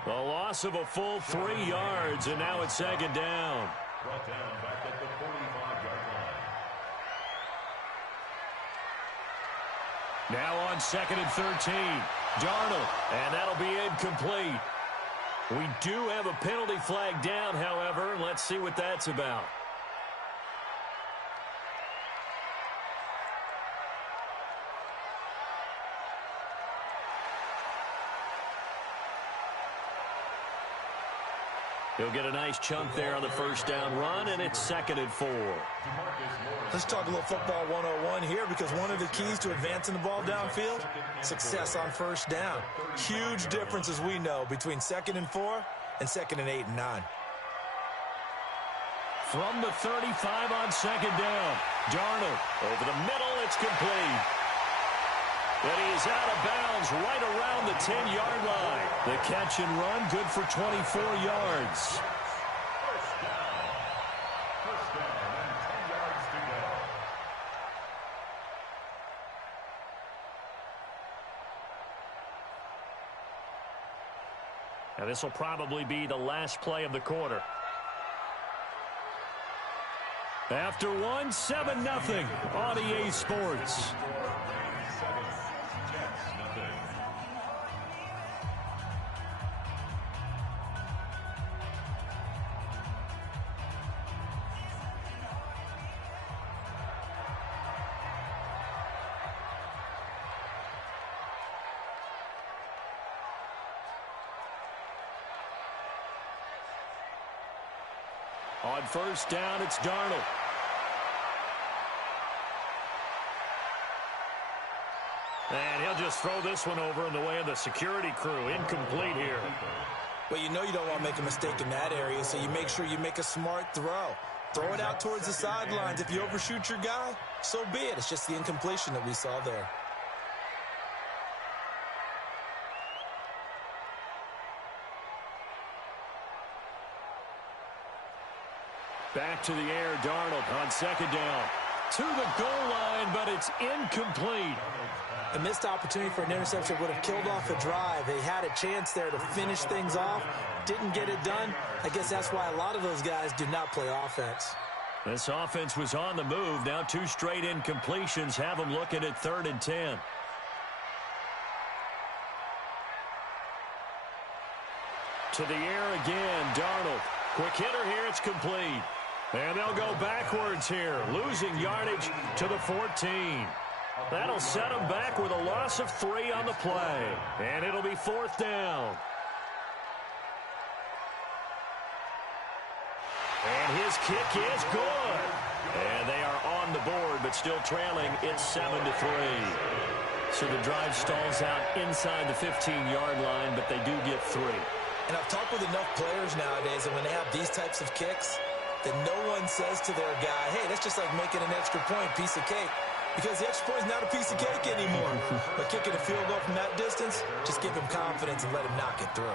A loss of a full 3 yards, and now it's second down. Brought down back at the 45-yard line. Now on second and 13. Darnold, and that'll be incomplete. We do have a penalty flag down, however. Let's see what that's about. He'll get a nice chunk there on the first down run, and it's second and 4. Let's talk a little football 101 here, because one of the keys to advancing the ball downfield, success on first down. Huge difference, as we know, between second and 4 and second and 8 and 9. From the 35 on second down, Darnold over the middle, it's complete. And he is out of bounds right around the 10-yard line. The catch and run good for 24 yards. First down and 10 yards to go. Now this will probably be the last play of the quarter. After one, 7-0 on EA Sports. On first down, it's Darnold. And he'll just throw this one over in the way of the security crew. Incomplete here. Well, you know you don't want to make a mistake in that area, so you make sure you make a smart throw. Throw it out towards the sidelines. If you overshoot your guy, so be it. It's just the incompletion that we saw there. Back to the air, Darnold on second down. To the goal line, but it's incomplete. A missed opportunity for an interception would have killed off a drive. They had a chance there to finish things off. Didn't get it done. I guess that's why a lot of those guys do not play offense. This offense was on the move. Now 2 straight incompletions have them looking at 3rd and 10. To the air again, Darnold. Quick hitter here, it's complete. And they'll go backwards here, losing yardage to the 14. That'll set them back with a loss of 3 on the play. And it'll be 4th down. And his kick is good. And they are on the board, but still trailing. It's 7-3. So the drive stalls out inside the 15-yard line, but they do get 3. And I've talked with enough players nowadays, and when they have these types of kicks, that no one says to their guy, hey, that's just like making an extra point, piece of cake. Because the extra point is not a piece of cake anymore. But kicking a field goal from that distance, just give him confidence and let him knock it through.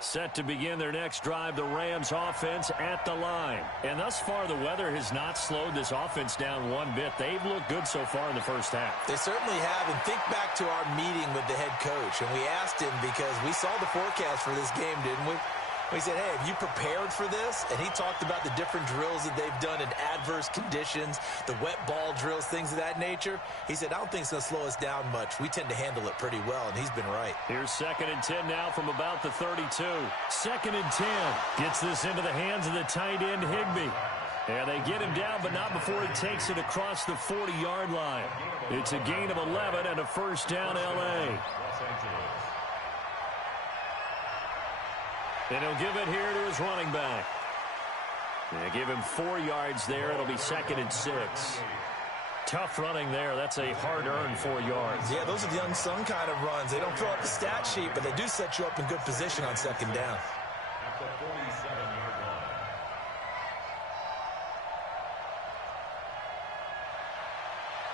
Set to begin their next drive, the Rams offense at the line. And thus far, the weather has not slowed this offense down one bit. They've looked good so far in the first half. They certainly have. And think back to our meeting with the head coach. And we asked him, because we saw the forecast for this game, didn't we? We said, hey, have you prepared for this? And he talked about the different drills that they've done in adverse conditions, the wet ball drills, things of that nature. He said, I don't think it's going to slow us down much. We tend to handle it pretty well, and he's been right. Here's 2nd and 10 now from about the 32. 2nd and 10. Gets this into the hands of the tight end, Higbee. And they get him down, but not before he takes it across the 40-yard line. It's a gain of 11 and a first down, L.A. And he'll give it here to his running back. They give him 4 yards there. It'll be 2nd and 6. Tough running there. That's a hard-earned 4 yards. Yeah, those are the unsung kind of runs. They don't fill out the stat sheet, but they do set you up in good position on second down. At the 47-yard line.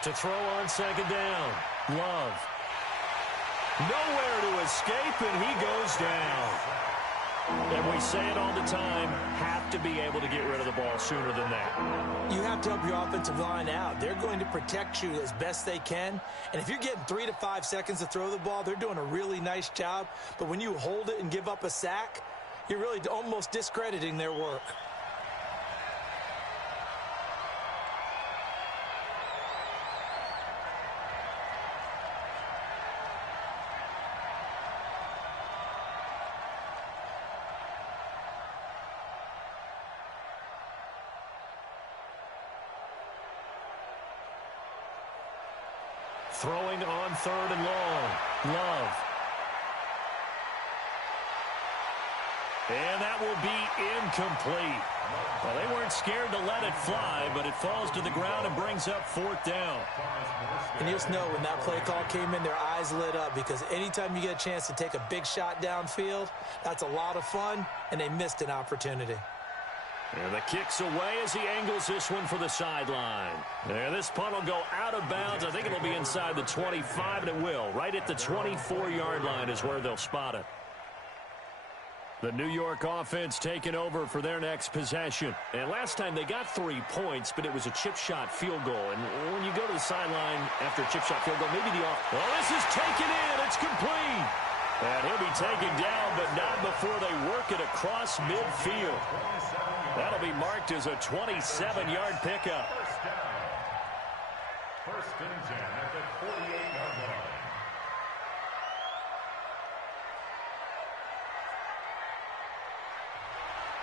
To throw on second down, Love. Nowhere to escape, and he goes down. And we say it all the time, have to be able to get rid of the ball sooner than that. You have to help your offensive line out. They're going to protect you as best they can. And if you're getting 3 to 5 seconds to throw the ball, they're doing a really nice job. But when you hold it and give up a sack, you're really almost discrediting their work. Throwing on 3rd and long. Love. And that will be incomplete. Well, they weren't scared to let it fly, but it falls to the ground and brings up 4th down. And you just know when that play call came in, their eyes lit up, because anytime you get a chance to take a big shot downfield, that's a lot of fun, and they missed an opportunity. And the kick's away as he angles this one for the sideline. And this punt will go out of bounds. I think it'll be inside the 25, and it will. Right at the 24-yard line is where they'll spot it. The New York offense taking over for their next possession. And last time they got 3 points, but it was a chip shot field goal. And when you go to the sideline after a chip shot field goal, maybe the off. Well, this is taken in. It's complete. And he'll be taken down, but not before they work it across midfield. That'll be marked as a 27-yard pickup. First and 10 at the 48-yard line.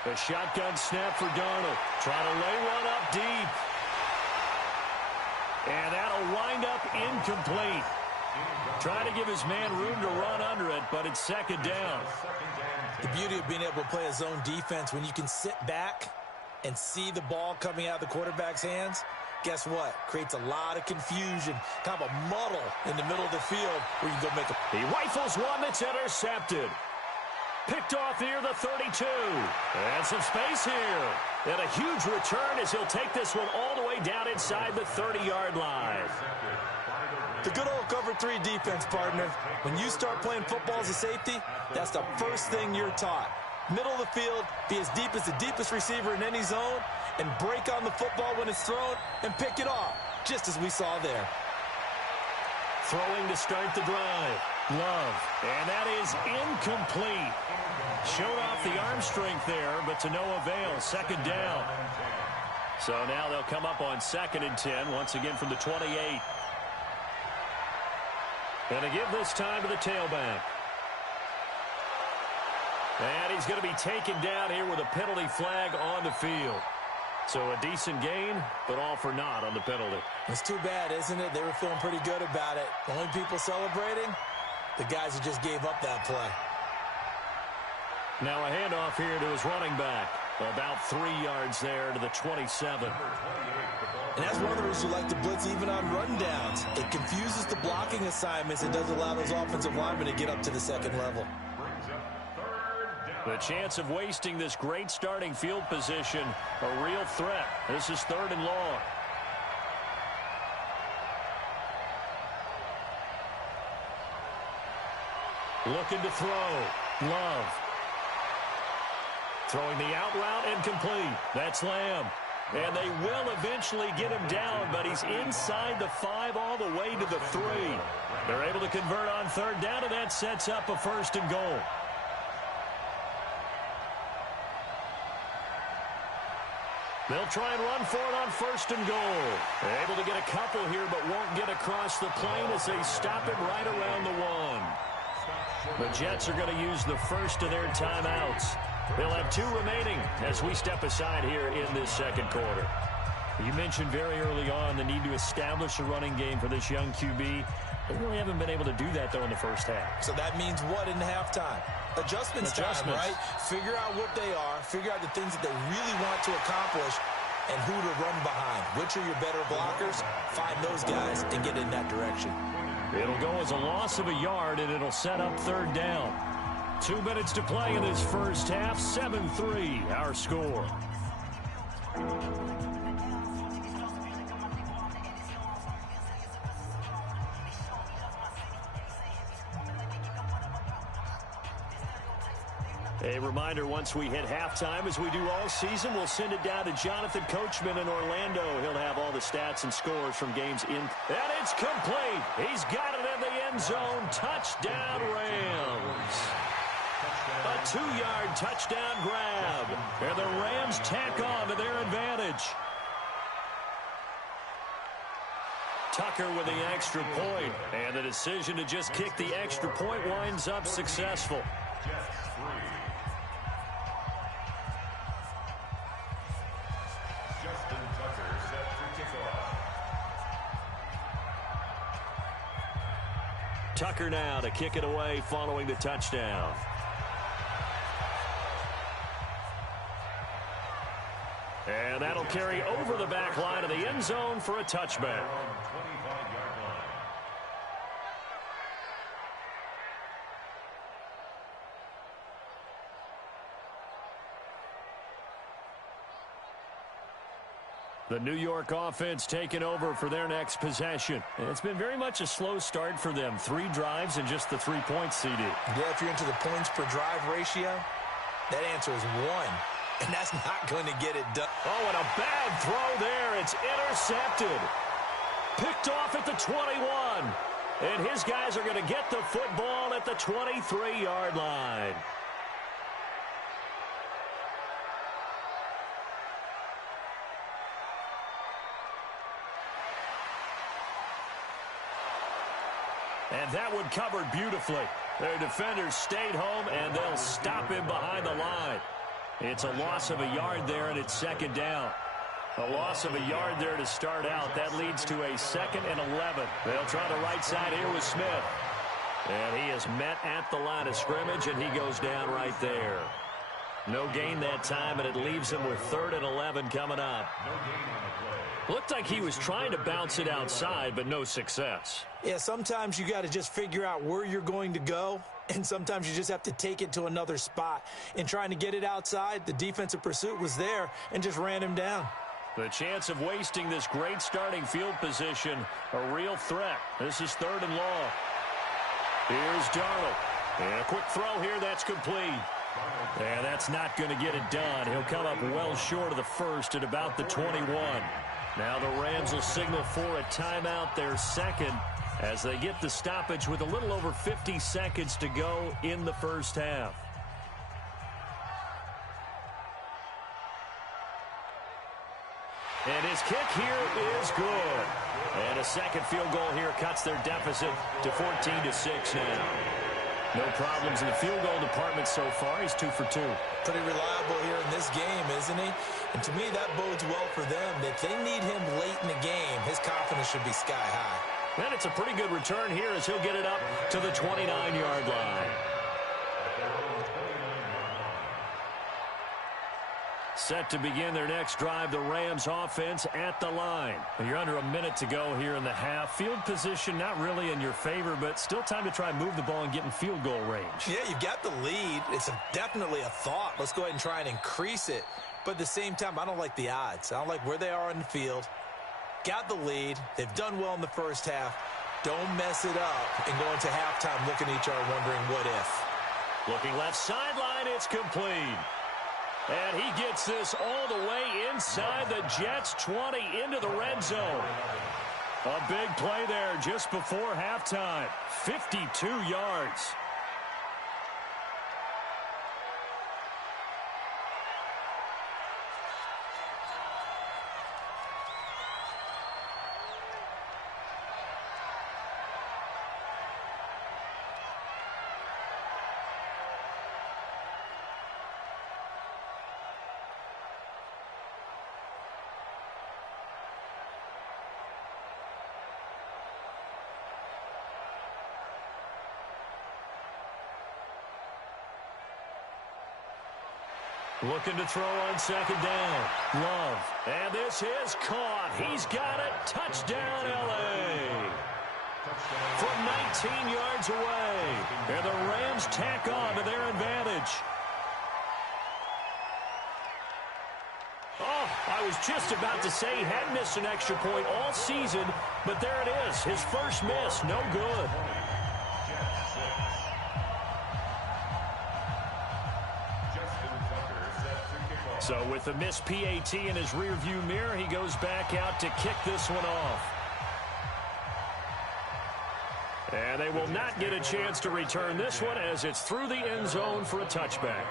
The shotgun snap for Darnold. Trying to lay one up deep. And that'll wind up incomplete. Trying to give his man room to run under it, but it's 2nd down. The beauty of being able to play a zone defense, when you can sit back and see the ball coming out of the quarterback's hands, guess what? Creates a lot of confusion, kind of a muddle in the middle of the field where you go make a... He rifles one that's intercepted. Picked off near the 32. And some space here. And a huge return as he'll take this one all the way down inside the 30-yard line. The good old cover 3 defense, partner. When you start playing football as a safety, that's the first thing you're taught. Middle of the field, be as deep as the deepest receiver in any zone, and break on the football when it's thrown and pick it off, just as we saw there. Throwing to start the drive. Love. And that is incomplete. Showed off the arm strength there, but to no avail. 2nd down. So now they'll come up on 2nd and 10, once again from the 28. And to give this time to the tailback. And he's going to be taken down here with a penalty flag on the field. So a decent gain, but all for naught on the penalty. It's too bad, isn't it? They were feeling pretty good about it. The only people celebrating, the guys who just gave up that play. Now a handoff here to his running back. About 3 yards there to the 27. And that's one of the reasons you like to blitz even on rundowns. It confuses the blocking assignments. It doesn't allow those offensive linemen to get up to the 2nd level. The chance of wasting this great starting field position, a real threat. This is 3rd and long. Looking to throw. Love. Throwing the out route incomplete. That's Lamb. And they will eventually get him down, but he's inside the 5 all the way to the 3. They're able to convert on 3rd down, and that sets up a 1st and goal. They'll try and run for it on 1st and goal. They're able to get a couple here, but won't get across the plane as they stop him right around the 1. The Jets are going to use the first of their timeouts. They'll have 2 remaining as we step aside here in this 2nd quarter. You mentioned very early on the need to establish a running game for this young QB. They really haven't been able to do that, though, in the first half. So that means what in halftime? Adjustments time, right? Figure out what they are, figure out the things that they really want to accomplish, and who to run behind. Which are your better blockers? Find those guys and get in that direction. It'll go as a loss of a yard, and it'll set up 3rd down. 2 minutes to play in this first half. 7-3, our score. A reminder, once we hit halftime, as we do all season, we'll send it down to Jonathan Coachman in Orlando. He'll have all the stats and scores from games in. And it's complete. He's got it in the end zone. Touchdown, Rams. A 2-yard touchdown grab. And the Rams tack on to their advantage. Tucker with the extra point. And the decision to just kick the extra point winds up successful. Tucker now to kick it away following the touchdown. And that'll carry over the back line of the end zone for a touchback. The New York offense taking over for their next possession. And it's been very much a slow start for them. 3 drives and just the 3 points, CD. Yeah, if you're into the points per drive ratio, that answer is 1. And that's not going to get it done. Oh, and a bad throw there. It's intercepted. Picked off at the 21. And his guys are going to get the football at the 23-yard line. And that one covered beautifully. Their defenders stayed home, and they'll stop him behind the line. It's a loss of a yard there, and it's second down. A loss of a yard there to start out. That leads to a 2nd and 11. They'll try the right side here with Smith. And he is met at the line of scrimmage, and he goes down right there. No gain that time, and it leaves him with 3rd and 11 coming up. Looked like he was trying to bounce it outside, but no success. Yeah, sometimes you got to just figure out where you're going to go, and sometimes you just have to take it to another spot. In trying to get it outside, the defensive pursuit was there and just ran him down. The chance of wasting this great starting field position, a real threat. This is 3rd and long. Here's Darnold. And a quick throw here, that's complete. And that's not going to get it done. He'll come up well short of the first at about the 21. Now the Rams will signal for a timeout, their second, as they get the stoppage with a little over 50 seconds to go in the first half. And his kick here is good. And a second field goal here cuts their deficit to 14-6 now. No problems in the field goal department so far. He's 2 for 2. Pretty reliable here in this game, isn't he? And to me, that bodes well for them. If they need him late in the game, his confidence should be sky high. And it's a pretty good return here as he'll get it up to the 29-yard line. Set to begin their next drive, the Rams offense at the line. And you're under a minute to go here in the half. Field position not really in your favor, but still time to try and move the ball and get in field goal range. Yeah, you've got the lead. It's definitely a thought. Let's go ahead and try and increase it. But at the same time, I don't like the odds. I don't like where they are on the field. Got the lead. They've done well in the first half. Don't mess it up and go into halftime looking at each other wondering what if. Looking left sideline, it's complete. And he gets this all the way inside the Jets' 20 into the red zone. A big play there just before halftime. 52 yards. Looking to throw on second down. Love. And this is caught. He's got it. Touchdown, L.A. From 19 yards away. And the Rams tack on to their advantage. Oh, I was just about to say he hadn't missed an extra point all season, but there it is. His first miss. No good. So with the missed PAT in his rearview mirror, he goes back out to kick this one off. And they will not get a chance to return this one as it's through the end zone for a touchback.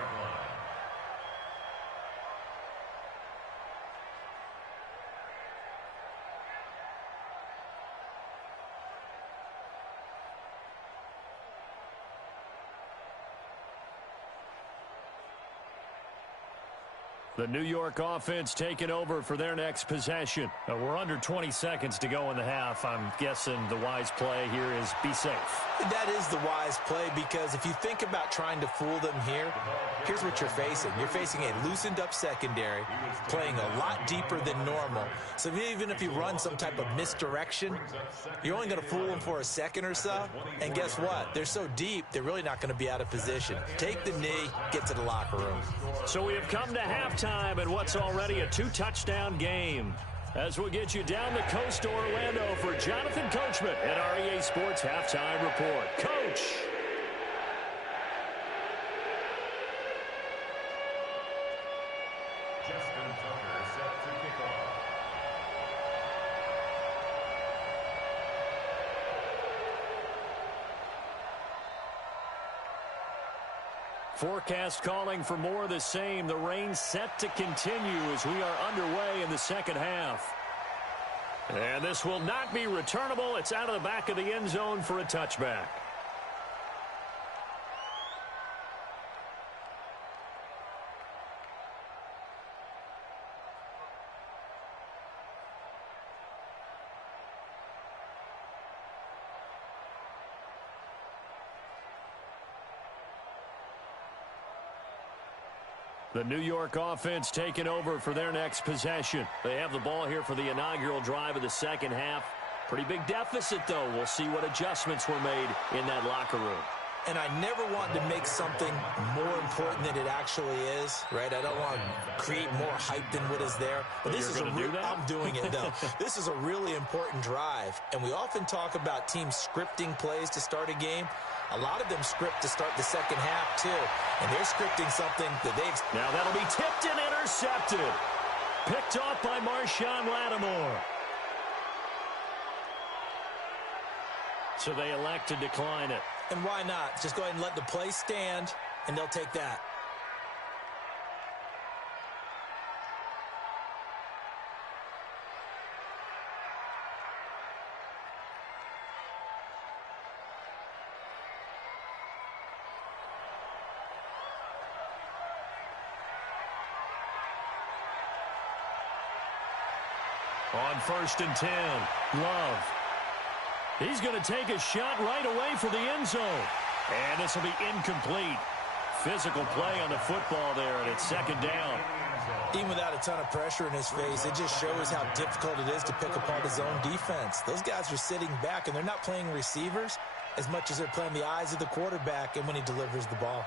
The New York offense taking over for their next possession. We're under 20 seconds to go in the half. I'm guessing the wise play here is be safe. That is the wise play, because if you think about trying to fool them here, here's what you're facing. You're facing a loosened up secondary, playing a lot deeper than normal. So even if you run some type of misdirection, you're only going to fool them for a second or so. And guess what? They're so deep, they're really not going to be out of position. Take the knee, get to the locker room. So we have come to halftime in what's already a 2-touchdown game. As we'll get you down the coast to Orlando for Jonathan Coachman at our EA Sports Halftime Report. Coach! Justin Tucker set to kick off. Forecast calling for more of the same. The rain set to continue as we are underway in the second half. And this will not be returnable. It's out of the back of the end zone for a touchback. The New York offense taking over for their next possession. They have the ball here for the inaugural drive of the second half. Pretty big deficit, though. We'll see what adjustments were made in that locker room. And I never want to make something more important than it actually is, right? I don't want to create more hype than what is there. But this is I'm doing it, though. This is a really important drive. And we often talk about teams scripting plays to start a game. A lot of them script to start the second half, too. And they're scripting something that they've... Now that'll be tipped and intercepted. Picked off by Marshawn Lattimore. So they elect to decline it. And why not? Just go ahead and let the play stand, and they'll take that. On 1st and 10, Love. He's going to take a shot right away for the end zone. And this will be incomplete. Physical play on the football there, and it's second down. Even without a ton of pressure in his face, it just shows how difficult it is to pick apart his own defense. Those guys are sitting back, and they're not playing receivers as much as they're playing the eyes of the quarterback and when he delivers the ball.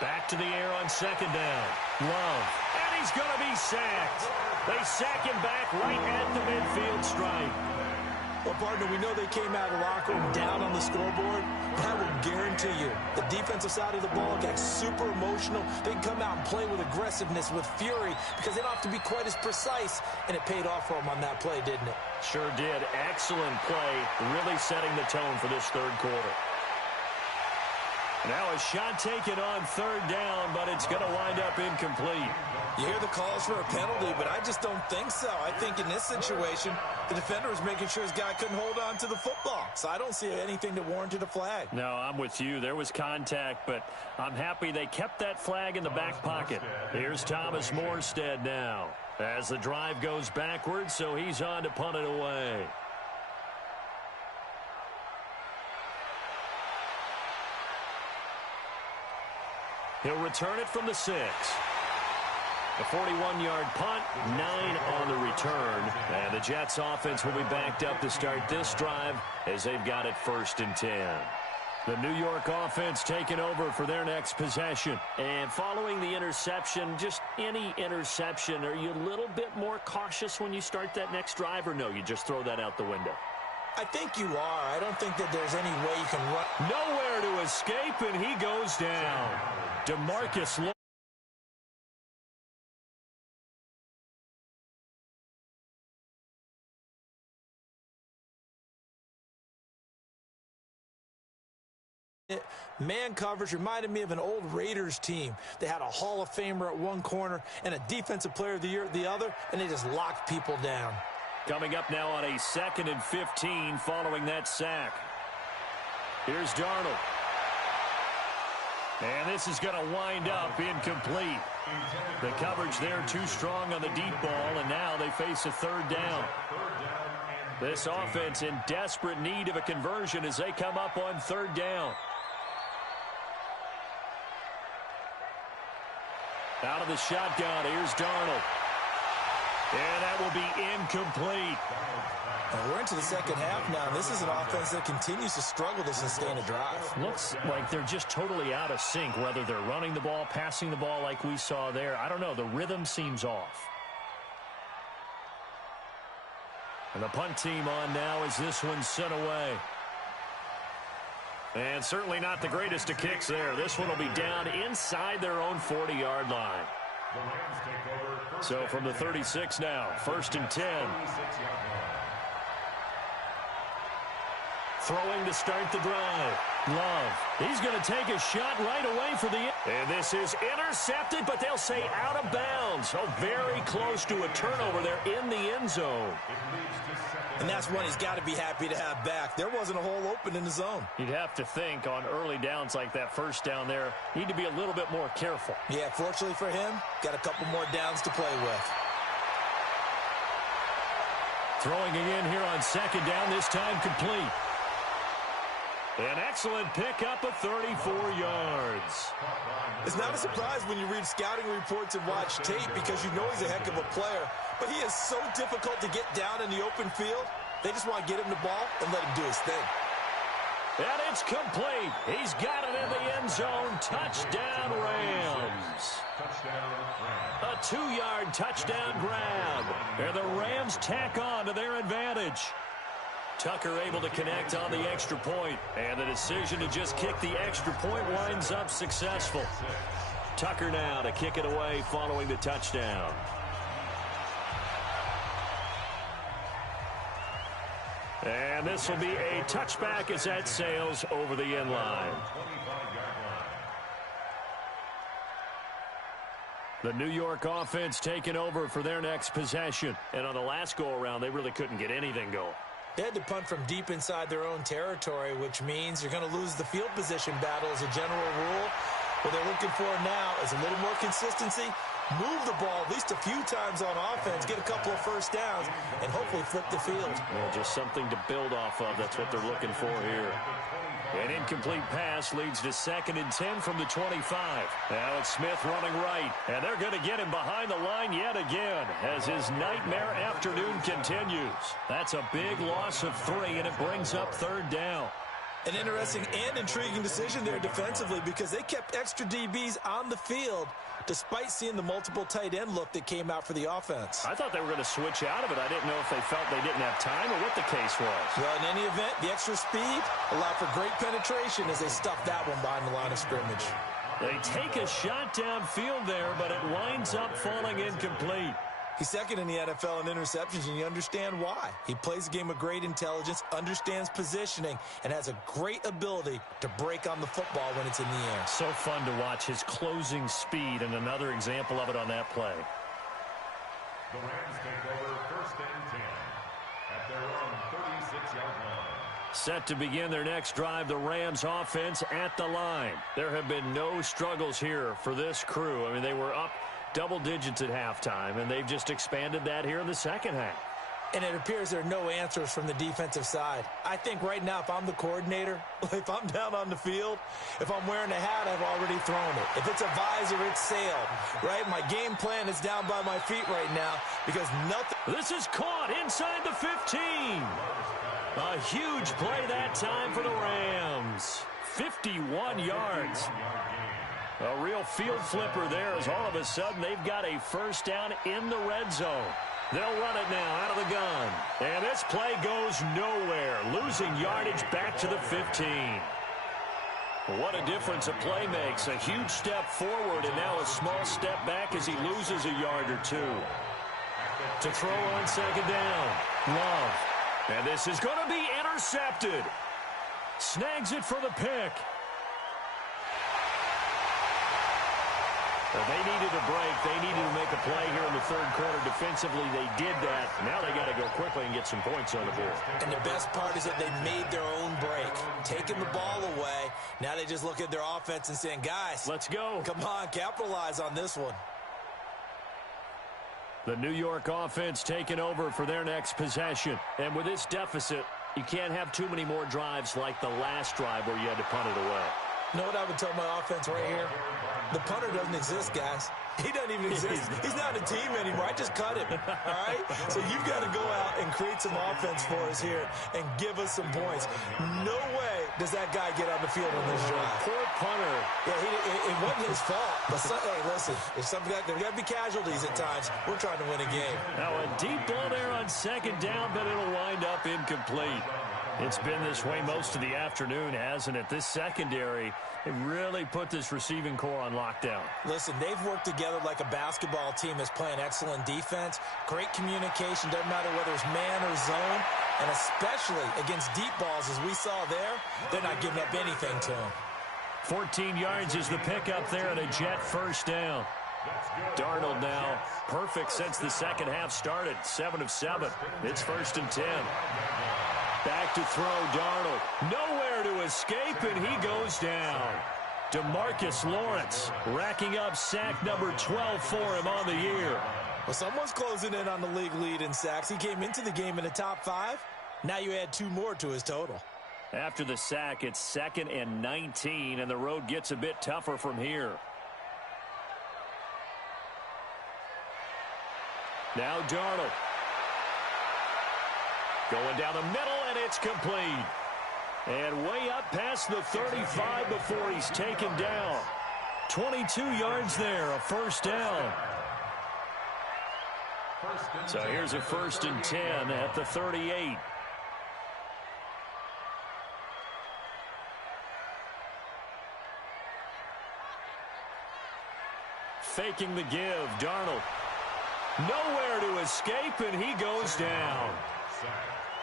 Back to the air on second down. Love. And he's going to be sacked. They sack him back right at the midfield stripe. Well, partner, we know they came out of the locker room down on the scoreboard, but I will guarantee you the defensive side of the ball got super emotional. They can come out and play with aggressiveness, with fury, because they don't have to be quite as precise, and it paid off for them on that play, didn't it? Sure did. Excellent play, really setting the tone for this third quarter. Now a shot taken on third down, but it's going to wind up incomplete. You hear the calls for a penalty, but I just don't think so. I think in this situation, the defender was making sure his guy couldn't hold on to the football. So I don't see anything that warranted a flag. No, I'm with you. There was contact, but I'm happy they kept that flag in the back pocket. Here's Thomas Morstead now as the drive goes backwards, so he's on to punt it away. He'll return it from the 6. A 41-yard punt, 9 on the return. And the Jets offense will be backed up to start this drive as they've got it 1st and 10. The New York offense taking over for their next possession. And following the interception, just any interception, are you a little bit more cautious when you start that next drive, or no, you just throw that out the window? I think you are. I don't think that there's any way you can run. Nowhere to escape, and he goes down. DeMarcus Man coverage reminded me of an old Raiders team. They had a Hall of Famer at one corner and a Defensive Player of the Year at the other, and they just locked people down. Coming up now on a 2nd and 15 following that sack. Here's Darnold. And this is going to wind up incomplete. The coverage there too strong on the deep ball, and now they face a 3rd down. This offense in desperate need of a conversion as they come up on 3rd down. Out of the shotgun, here's Darnold. And that will be incomplete. We're into the second half now, and this is an offense that continues to struggle to sustain a drive. Looks like they're just totally out of sync, whether they're running the ball, passing the ball like we saw there. I don't know. The rhythm seems off. And the punt team on now as this one's sent away. And certainly not the greatest of kicks there. This one will be down inside their own 40-yard line. So from the 36 now, 1st and 10. Throwing to start the drive. Love. He's going to take a shot right away for the end. And this is intercepted, but they'll say out of bounds. Oh, very close to a turnover there in the end zone. And that's one he's got to be happy to have back. There wasn't a hole open in the zone. You'd have to think on early downs like that 1st down there, need to be a little bit more careful. Yeah, fortunately for him, got a couple more downs to play with. Throwing again here on 2nd down, this time complete. An excellent pickup of 34 yards. It's not a surprise when you read scouting reports and watch tape because you know he's a heck of a player. But he is so difficult to get down in the open field. They just want to get him the ball and let him do his thing. And it's complete. He's got it in the end zone. Touchdown, Rams. A 2-yard touchdown grab. And the Rams tack on to their advantage. Tucker able to connect on the extra point, and the decision to just kick the extra point winds up successful. Tucker now to kick it away following the touchdown. And this will be a touchback as that sails over the end line. The New York offense taking over for their next possession. And on the last go-around, they really couldn't get anything going. They had to punt from deep inside their own territory, which means you're going to lose the field position battle as a general rule. What they're looking for now is a little more consistency, move the ball at least a few times on offense, get a couple of 1st downs, and hopefully flip the field. Well, just something to build off of. That's what they're looking for here. An incomplete pass leads to 2nd and 10 from the 25. Alex Smith running right, and they're going to get him behind the line yet again as his nightmare afternoon continues. That's a big loss of 3, and it brings up 3rd down. An interesting and intriguing decision there defensively because they kept extra DBs on the field despite seeing the multiple tight end look that came out for the offense. I thought they were going to switch out of it. I didn't know if they felt they didn't have time or what the case was. Well, in any event, the extra speed allowed for great penetration as they stuffed that one behind the line of scrimmage. They take a shot downfield there, but it winds up falling incomplete. He's 2nd in the NFL in interceptions, and you understand why. He plays a game with great intelligence, understands positioning, and has a great ability to break on the football when it's in the air. So fun to watch his closing speed, and another example of it on that play. The Rams take over 1st and 10 at their own 36-yard line. Set to begin their next drive, the Rams offense at the line. There have been no struggles here for this crew. I mean, they were up double digits at halftime, and they've just expanded that here in the second half. And it appears there are no answers from the defensive side. I think right now, if I'm the coordinator, if I'm down on the field, if I'm wearing a hat, I've already thrown it. If it's a visor, it's sailed, right? My game plan is down by my feet right now because nothing. This is caught inside the 15. A huge play that time for the Rams. 51 yards. A real field flipper there as all of a sudden they've got a 1st down in the red zone. They'll run it now out of the gun. And this play goes nowhere, losing yardage back to the 15. What a difference a play makes. A huge step forward and now a small step back as he loses a yard or two. To throw on second down. Love. And this is going to be intercepted. Snags it for the pick. Well, they needed a break. They needed to make a play here in the third quarter. Defensively, they did that. Now they got to go quickly and get some points on the board. And the best part is that they made their own break. Taking the ball away. Now they just look at their offense and saying, guys, let's go. Come on, capitalize on this one. The New York offense taking over for their next possession. And with this deficit, you can't have too many more drives like the last drive where you had to punt it away. You know what I would tell my offense right here? The punter doesn't exist, guys. He doesn't even exist. He's not a team anymore. I just cut him, all right? So you've got to go out and create some offense for us here and give us some points. No way does that guy get on the field on this drive. Poor punter. Yeah, it wasn't his fault. But hey, listen, there's got to be casualties at times. We're trying to win a game. Now a deep ball there on second down, but it'll wind up incomplete. It's been this way most of the afternoon, hasn't it? This secondary, it really put this receiving core on lockdown. Listen, they've worked together like a basketball team that's playing excellent defense. Great communication, doesn't matter whether it's man or zone. And especially against deep balls, as we saw there, they're not giving up anything to them. 14 yards is the pickup there and a Jet first down. Darnold now perfect since the second half started. 7 of 7. It's 1st and 10. Back to throw, Darnold. Nowhere to escape, and he goes down. DeMarcus Lawrence racking up sack number 12 for him on the year. Well, someone's closing in on the league lead in sacks. He came into the game in the top 5. Now you add 2 more to his total. After the sack, it's 2nd and 19, and the road gets a bit tougher from here. Now Darnold. Going down the middle, and it's complete. And way up past the 35 before he's taken down. 22 yards there, a first down. So here's a 1st and 10 at the 38. Faking the give, Darnold. Nowhere to escape, and he goes down.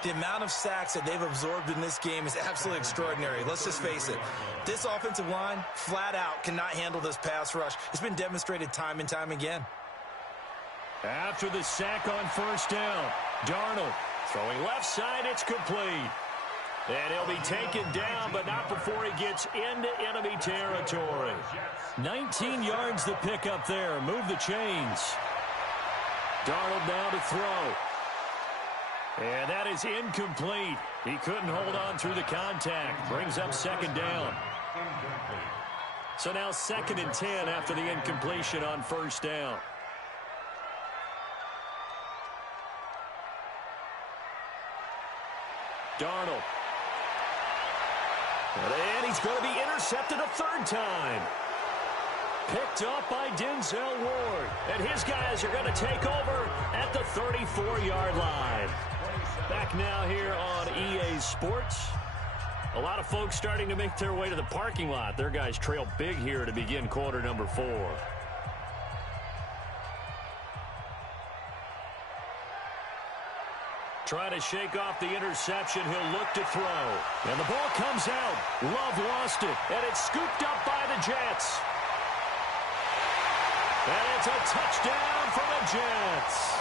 The amount of sacks that they've absorbed in this game is absolutely extraordinary. Let's just face it. This offensive line, flat out, cannot handle this pass rush. It's been demonstrated time and time again. After the sack on first down, Darnold throwing left side, it's complete. And he'll be taken down, but not before he gets into enemy territory. 19 yards the pickup there. Move the chains. Darnold now to throw. And that is incomplete. He couldn't hold on through the contact. Brings up 2nd down. So now 2nd and 10 after the incompletion on first down. Darnold. And he's going to be intercepted a 3rd time. Picked up by Denzel Ward. And his guys are going to take over at the 34-yard line. Back now here on EA Sports. A lot of folks starting to make their way to the parking lot. Their guys trail big here to begin quarter number 4. Trying to shake off the interception. He'll look to throw. And the ball comes out. Love lost it. And it's scooped up by the Jets. And it's a touchdown for the Jets.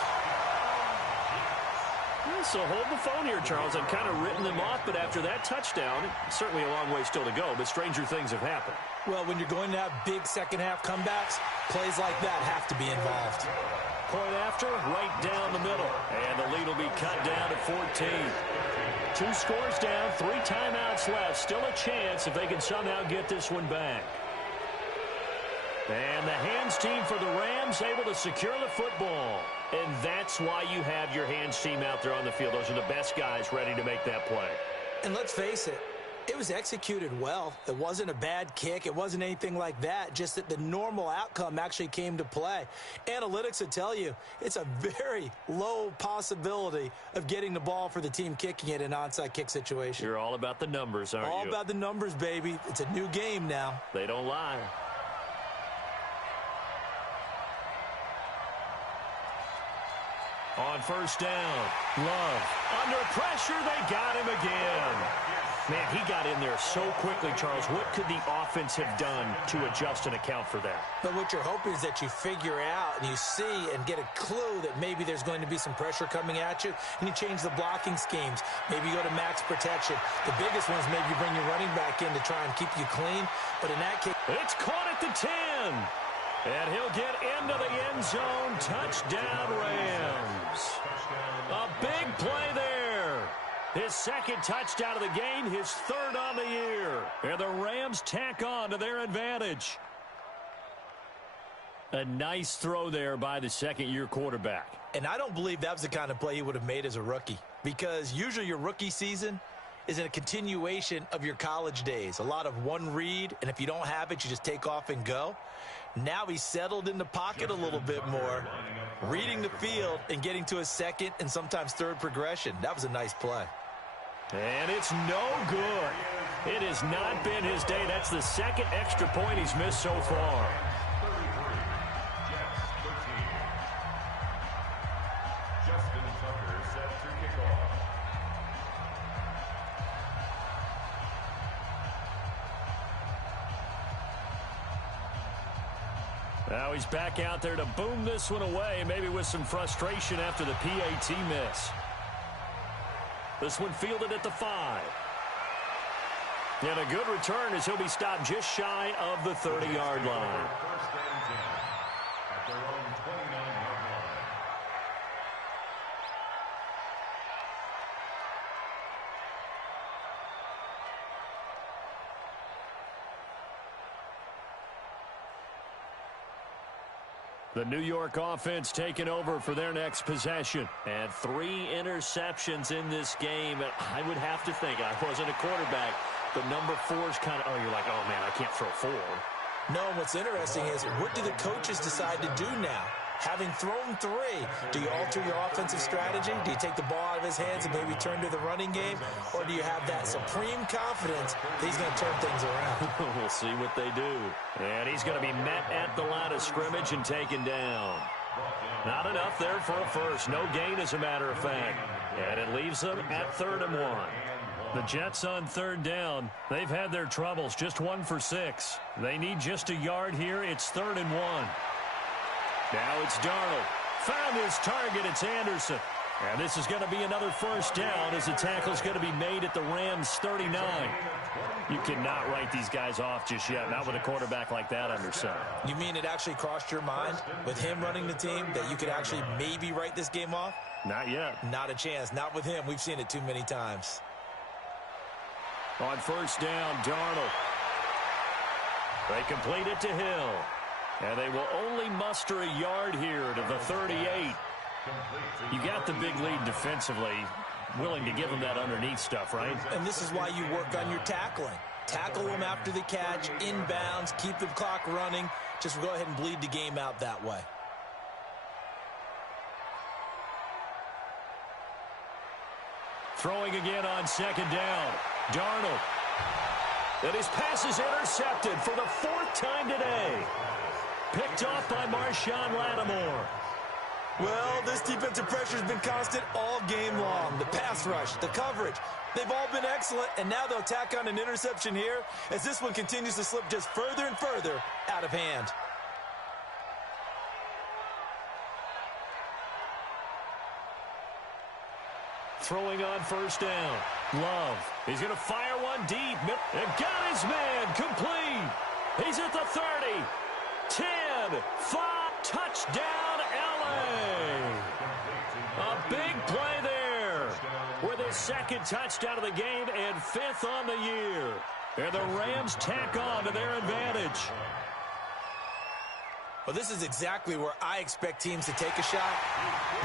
So hold the phone here, Charles. I've kind of written them off, but after that touchdown, certainly a long way still to go, but stranger things have happened. Well, when you're going to have big second-half comebacks, plays like that have to be involved. Point after, right down the middle. And the lead will be cut down to 14. 2 scores down, 3 timeouts left. Still a chance if they can somehow get this one back. And the hands team for the Rams able to secure the football. And that's why you have your hands team out there on the field. Those are the best guys ready to make that play. And let's face it, It was executed well. It wasn't a bad kick. It wasn't anything like that, just that the normal outcome actually came to play. Analytics will tell you it's a very low possibility of getting the ball for the team kicking it in an onside kick situation. You're all about the numbers, aren't you? All about the numbers, baby. It's a new game now. They don't lie. On first down, Love. Under pressure, they got him again. Man, he got in there so quickly, Charles. What could the offense have done to adjust and account for that? But what you're hoping is that you figure out and you see and get a clue that maybe there's going to be some pressure coming at you, and you change the blocking schemes. Maybe you go to max protection. The biggest one is maybe you bring your running back in to try and keep you clean. But in that case, it's caught at the 10. And he'll get into the end zone. Touchdown, Rams. A big play there. His second touchdown of the game, his third on the year. And the Rams tack on to their advantage. A nice throw there by the second-year quarterback. And I don't believe that was the kind of play he would have made as a rookie, because usually your rookie season is a continuation of your college days. A lot of one read, and if you don't have it, you just take off and go. Now he's settled in the pocket a little bit more, reading the field and getting to a second and sometimes third progression. That was a nice play. And it's no good. It has not been his day. That's the second extra point he's missed so far. Now he's back out there to boom this one away, maybe with some frustration after the PAT miss. This one fielded at the 5. And a good return as he'll be stopped just shy of the 30-yard line. First and 10 at their own 29-yard line. The New York offense taking over for their next possession. And 3 interceptions in this game. I would have to think, I wasn't a quarterback, but number 4's kind of, you're like, oh, man, I can't throw 4. No, what's interesting is what do the coaches decide to do now? Having thrown 3, do you alter your offensive strategy? Do you take the ball out of his hands and maybe turn to the running game? Or do you have that supreme confidence that he's going to turn things around? We'll see what they do. And he's going to be met at the line of scrimmage and taken down. Not enough there for a first. No gain, as a matter of fact. And it leaves them at 3rd and 1. The Jets on 3rd down. They've had their troubles. Just 1 for 6. They need just a yard here. It's 3rd and 1. Now it's Darnold. Found his target. It's Anderson. And this is going to be another first down as the tackle's going to be made at the Rams' 39. You cannot write these guys off just yet, not with a quarterback like that under center. You mean it actually crossed your mind with him running the team that you could actually maybe write this game off? Not yet. Not a chance. Not with him. We've seen it too many times. On first down, Darnold. They complete it to Hill. And they will only muster a yard here to the 38. You got the big lead defensively. Willing to give them that underneath stuff, right? And this is why you work on your tackling. Tackle them after the catch, inbounds, keep the clock running. Just go ahead and bleed the game out that way. Throwing again on 2nd down. Darnold. And his pass is intercepted for the 4th time today. Picked off by Marshawn Lattimore. Well, this defensive pressure has been constant all game long. The pass rush, the coverage, they've all been excellent, and now they'll tack on an interception here as this one continues to slip just further and further out of hand. Throwing on first down. Love. He's going to fire one deep. And got his man complete. He's at the 30. 10, 5, touchdown, L.A. A big play there with his 2nd touchdown of the game and 5th on the year. And the Rams tack on to their advantage. Well, this is exactly where I expect teams to take a shot.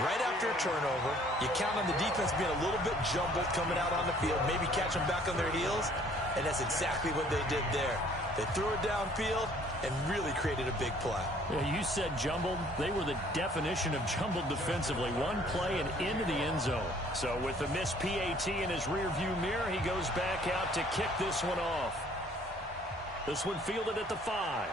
Right after a turnover, you count on the defense being a little bit jumbled coming out on the field, maybe catch them back on their heels, and that's exactly what they did there. They threw it downfield and really created a big play. Yeah, you said jumbled. They were the definition of jumbled defensively. One play and into the end zone. So with the missed PAT in his rearview mirror, he goes back out to kick this one off. This one fielded at the 5.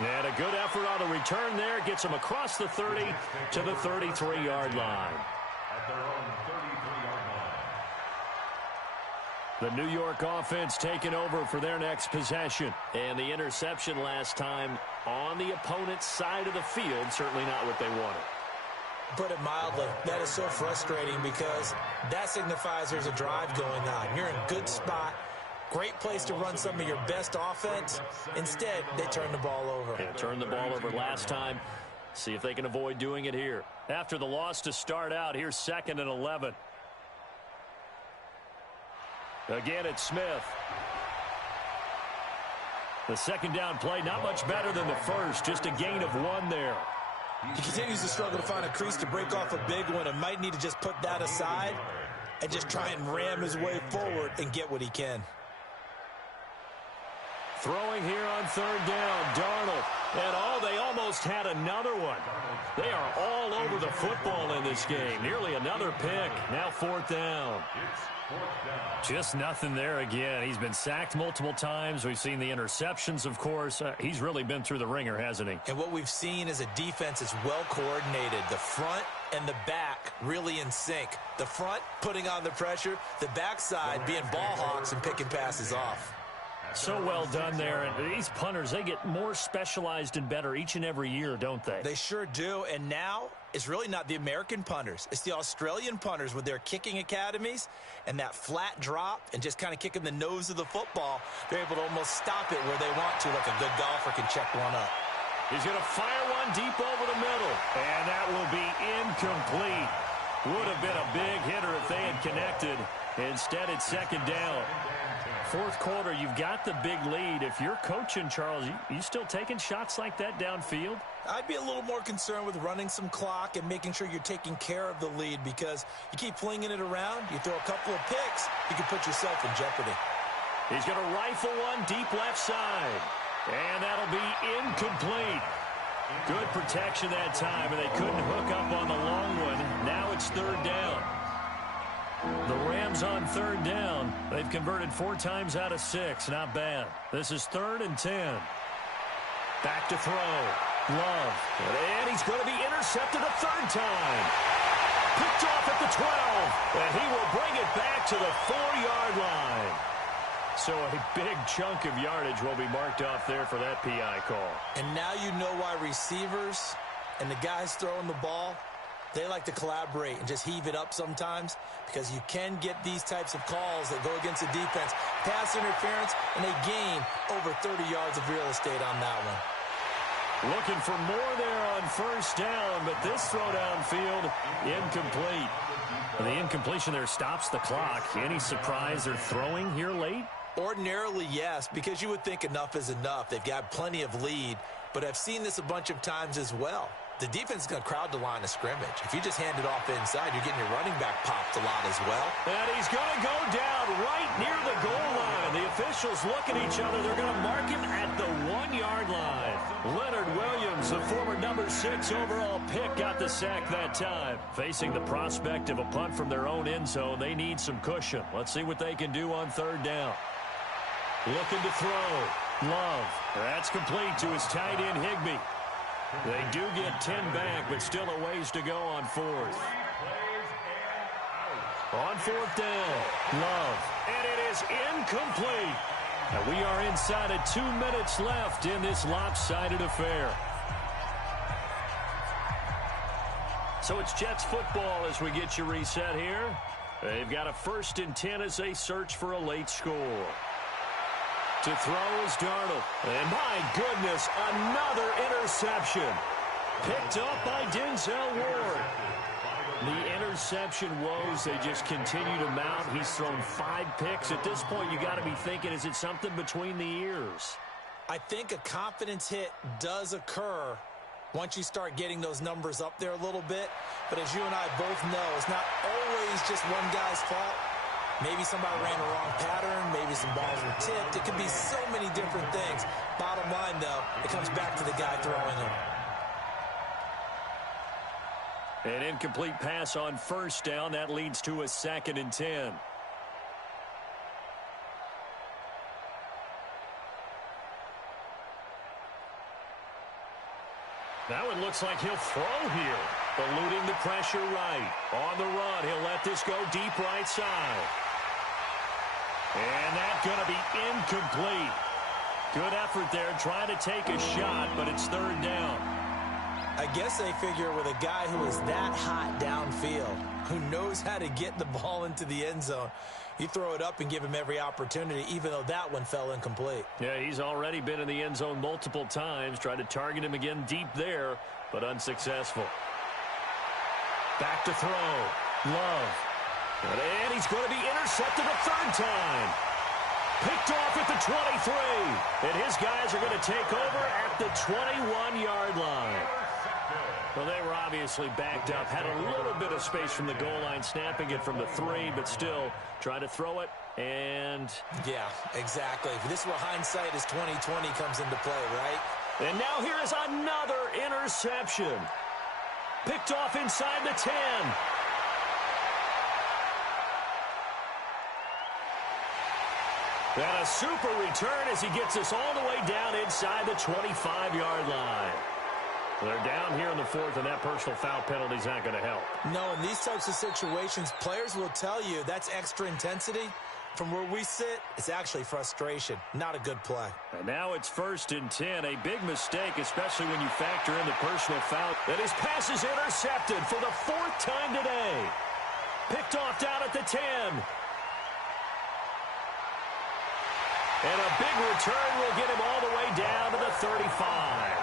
And a good effort on the return there. Gets him across the 30 to the 33-yard line. At their own 33-yard line. The New York offense taking over for their next possession. And the interception last time on the opponent's side of the field. Certainly not what they wanted. Put it mildly, that is so frustrating because that signifies there's a drive going on. You're in a good spot. Great place to run some of your best offense. Instead, they turn the ball over. Yeah, turned the ball over last time. See if they can avoid doing it here. After the loss to start out, here's 2nd and 11. Again, it's Smith. The second down play, not much better than the first. Just a gain of 1 there. He continues to struggle to find a crease to break off a big one and might need to just put that aside and just try and ram his way forward and get what he can. Throwing here on 3rd down, Darnold. And they almost had another one. They are all over the football in this game. Nearly another pick. Now 4th down. Just nothing there again. He's been sacked multiple times. We've seen the interceptions, of course. He's really been through the ringer, hasn't he? And what we've seen is a defense that's well coordinated. The front and the back really in sync. The front putting on the pressure. The backside being ball hawks and picking passes off. So well done there. And these punters, they get more specialized and better each and every year, don't they? They sure do. And now it's really not the American punters. It's the Australian punters with their kicking academies and that flat drop and just kind of kicking the nose of the football. They're able to almost stop it where they want to, like a good golfer can check one up. He's going to fire one deep over the middle. And that will be incomplete. Would have been a big hitter if they had connected. Instead, it's 2nd down. 4th quarter, you've got the big lead. If you're coaching, Charles, you still taking shots like that downfield? I'd be a little more concerned with running some clock and making sure you're taking care of the lead because you keep flinging it around, you throw a couple of picks, you can put yourself in jeopardy. He's going to rifle one deep left side. And that'll be incomplete. Good protection that time, and they couldn't hook up on the long one. Now it's 3rd down. The Rams on 3rd down. They've converted 4 times out of 6. Not bad. This is 3rd and 10. Back to throw. Love. And he's going to be intercepted a 3rd time. Picked off at the 12. And he will bring it back to the 4-yard line. So a big chunk of yardage will be marked off there for that PI call. And now you know why receivers and the guys throwing the ball, they like to collaborate and just heave it up sometimes because you can get these types of calls that go against the defense. Pass interference, and they gain over 30 yards of real estate on that one. Looking for more there on 1st down, but this throw downfield, incomplete. The incompletion there stops the clock. Any surprise they're throwing here late? Ordinarily, yes, because you would think enough is enough. They've got plenty of lead, but I've seen this a bunch of times as well. The defense is going to crowd the line of scrimmage. If you just hand it off inside, you're getting your running back popped a lot as well. And he's going to go down right near the goal line. The officials look at each other. They're going to mark him at the 1-yard line. Leonard Williams, the former number 6 overall pick, got the sack that time. Facing the prospect of a punt from their own end zone, they need some cushion. Let's see what they can do on 3rd down. Looking to throw. Love. That's complete to his tight end, Higbee. They do get 10 back, but still a ways to go on 4th. On 4th down, Love. And it is incomplete. And we are inside of 2 minutes left in this lopsided affair. So it's Jets football as we get you reset here. They've got a 1st and 10 as they search for a late score. To throw is Darnold. And my goodness, another interception. Picked up by Denzel Ward. The interception woes, they just continue to mount. He's thrown 5 picks. At this point, you got to be thinking, is it something between the ears? I think a confidence hit does occur once you start getting those numbers up there a little bit. But as you and I both know, it's not always just one guy's fault. Maybe somebody ran a wrong pattern. Maybe some balls were tipped. It could be so many different things. Bottom line, though, it comes back to the guy throwing them. An incomplete pass on first down. That leads to a 2nd and 10. Now it looks like he'll throw here. Eluding the pressure right. On the run, he'll let this go deep right side. And that's going to be incomplete. Good effort there, trying to take a shot, but it's 3rd down. I guess they figure with a guy who is that hot downfield, who knows how to get the ball into the end zone, you throw it up and give him every opportunity, even though that one fell incomplete. Yeah, he's already been in the end zone multiple times. Tried to target him again deep there, but unsuccessful. Back to throw. Love. And he's going to be intercepted a 3rd time. Picked off at the 23. And his guys are going to take over at the 21-yard line. Well, they were obviously backed up. Had a little bit of space from the goal line, snapping it from the 3, but still trying to throw it. And yeah, exactly. This is where hindsight is 20/20 comes into play, right? And now here is another interception. Picked off inside the 10. And a super return as he gets us all the way down inside the 25-yard line. They're down here in the 4th, and that personal foul penalty is not going to help. No, in these types of situations, players will tell you that's extra intensity. From where we sit, it's actually frustration. Not a good play. And now it's 1st and 10. A big mistake, especially when you factor in the personal foul. And his pass is intercepted for the 4th time today. Picked off down at the 10. And a big return will get him all the way down to the 35.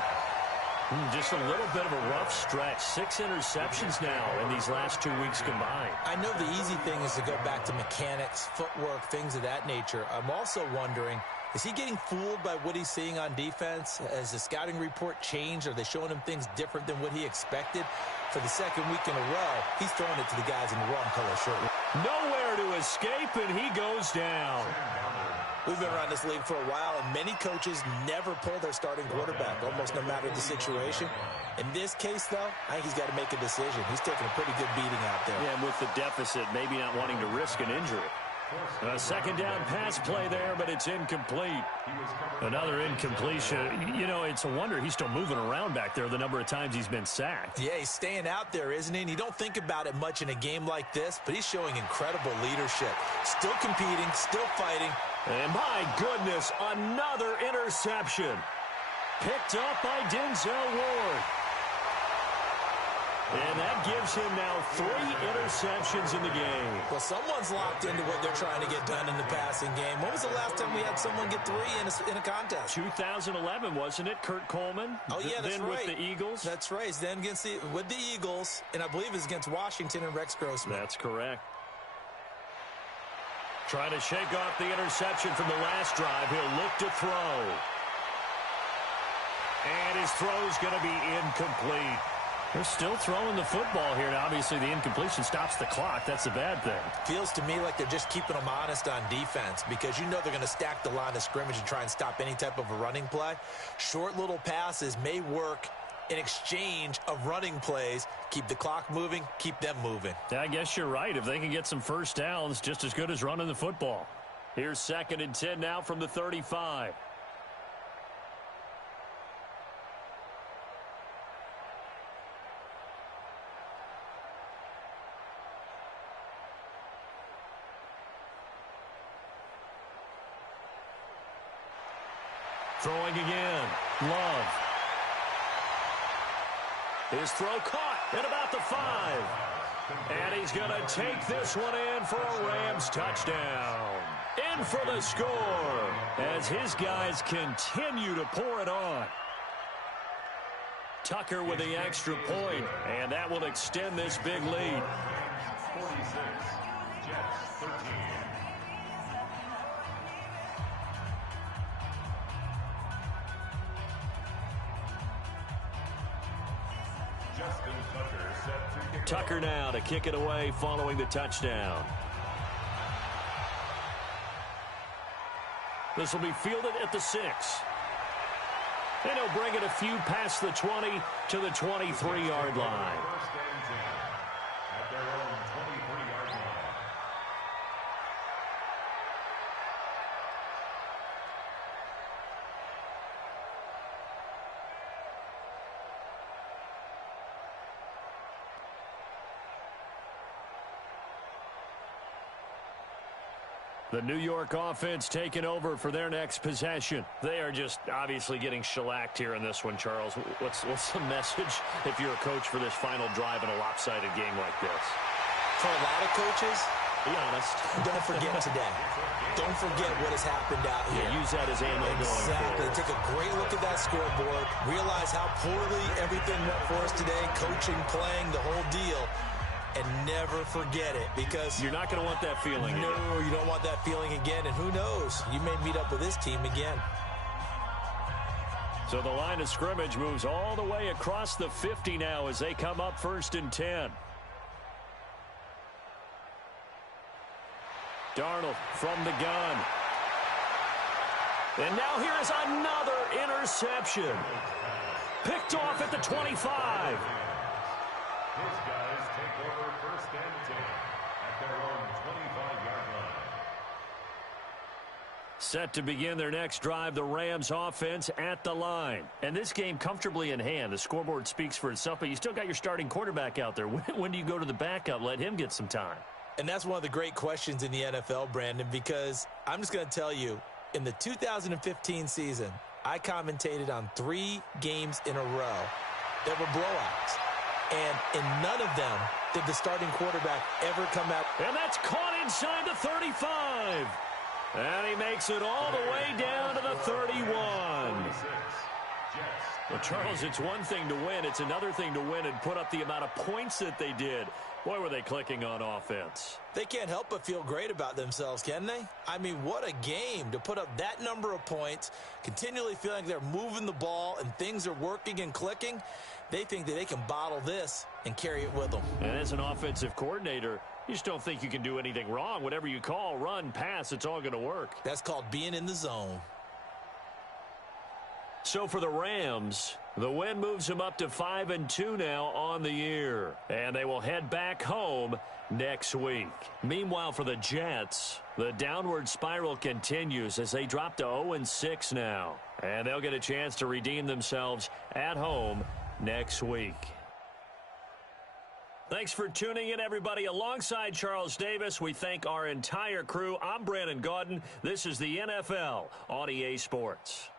Just a little bit of a rough stretch. 6 interceptions now in these last 2 weeks combined. I know the easy thing is to go back to mechanics, footwork, things of that nature. I'm also wondering, is he getting fooled by what he's seeing on defense? Has the scouting report changed? Are they showing him things different than what he expected? For the 2nd week in a row, he's throwing it to the guys in the wrong color shirt. Nowhere to escape, and he goes down. We've been around this league for a while, and many coaches never pull their starting quarterback, almost no matter the situation. In this case, though, I think he's got to make a decision. He's taking a pretty good beating out there. Yeah, and with the deficit, maybe not wanting to risk an injury. A 2nd down pass play there, but it's incomplete. Another incompletion. You know, it's a wonder he's still moving around back there the number of times he's been sacked. Yeah, he's staying out there, isn't he? And you don't think about it much in a game like this, but he's showing incredible leadership. Still competing, still fighting. And my goodness, another interception. Picked up by Denzel Ward. And that gives him now 3 interceptions in the game. Well, someone's locked into what they're trying to get done in the passing game. When was the last time we had someone get 3 in a contest? 2011, wasn't it? Kurt Coleman? Oh, yeah, that's then right. With the Eagles? That's right. Then with the Eagles, and I believe it's against Washington and Rex Grossman. That's correct. Trying to shake off the interception from the last drive. He'll look to throw. And his throw's going to be incomplete. They're still throwing the football here. And obviously, the incompletion stops the clock. That's a bad thing. Feels to me like they're just keeping them honest on defense because you know they're going to stack the line of scrimmage and try and stop any type of a running play. Short little passes may work in exchange of running plays. Keep the clock moving, keep them moving. Yeah, I guess you're right. If they can get some first downs, just as good as running the football. Here's 2nd and 10 now from the 35. Throwing again. Love. His throw caught at about the 5. And he's going to take this one in for a Rams touchdown. In for the score as his guys continue to pour it on. Tucker with the extra point, and that will extend this big lead. 46, Jets 13. Tucker now to kick it away following the touchdown. This will be fielded at the 6. And he'll bring it a few past the 20 to the 23-yard line. First and 10 at their own 23-yard line. The New York offense taking over for their next possession. They are just obviously getting shellacked here in this one, Charles. What's the message if you're a coach for this final drive in a lopsided game like this? For a lot of coaches, be honest. don't forget today. Don't forget what has happened out here. Yeah, use that as ammo going Exactly. forward. Take a great look at that scoreboard. Realize how poorly everything went for us today. Coaching, playing, the whole deal. And never forget it, because You're not going to want that feeling. no, you don't want that feeling again. And who knows? You may meet up with this team again. So the line of scrimmage moves all the way across the 50 now as they come up 1st and 10. Darnold from the gun. And now here is another interception. Picked off at the 25. His guys take over 1st and 10 at their own 25-yard line. Set to begin their next drive, the Rams offense at the line. And this game comfortably in hand. The scoreboard speaks for itself, but you still got your starting quarterback out there. When do you go to the backup? Let him get some time. And that's one of the great questions in the NFL, Brandon, because I'm just going to tell you, in the 2015 season, I commentated on 3 games in a row that were blowouts. And in none of them did the starting quarterback ever come out. And that's caught inside the 35. And he makes it all the way down to the 31. Well, Charles, it's one thing to win. It's another thing to win and put up the amount of points that they did. Boy, were they clicking on offense. They can't help but feel great about themselves, can they? I mean, what a game to put up that number of points, continually feeling like they're moving the ball and things are working and clicking. They think that they can bottle this and carry it with them. And as an offensive coordinator, you just don't think you can do anything wrong. Whatever you call, run, pass, it's all going to work. That's called being in the zone. So for the Rams, the win moves them up to 5-2 now on the year. And they will head back home next week. Meanwhile, for the Jets, the downward spiral continues as they drop to 0-6 now. And they'll get a chance to redeem themselves at home next week. Thanks for tuning in, everybody. Alongside Charles Davis, we thank our entire crew. I'm Brandon Gaudin. This is the NFL on EA Sports.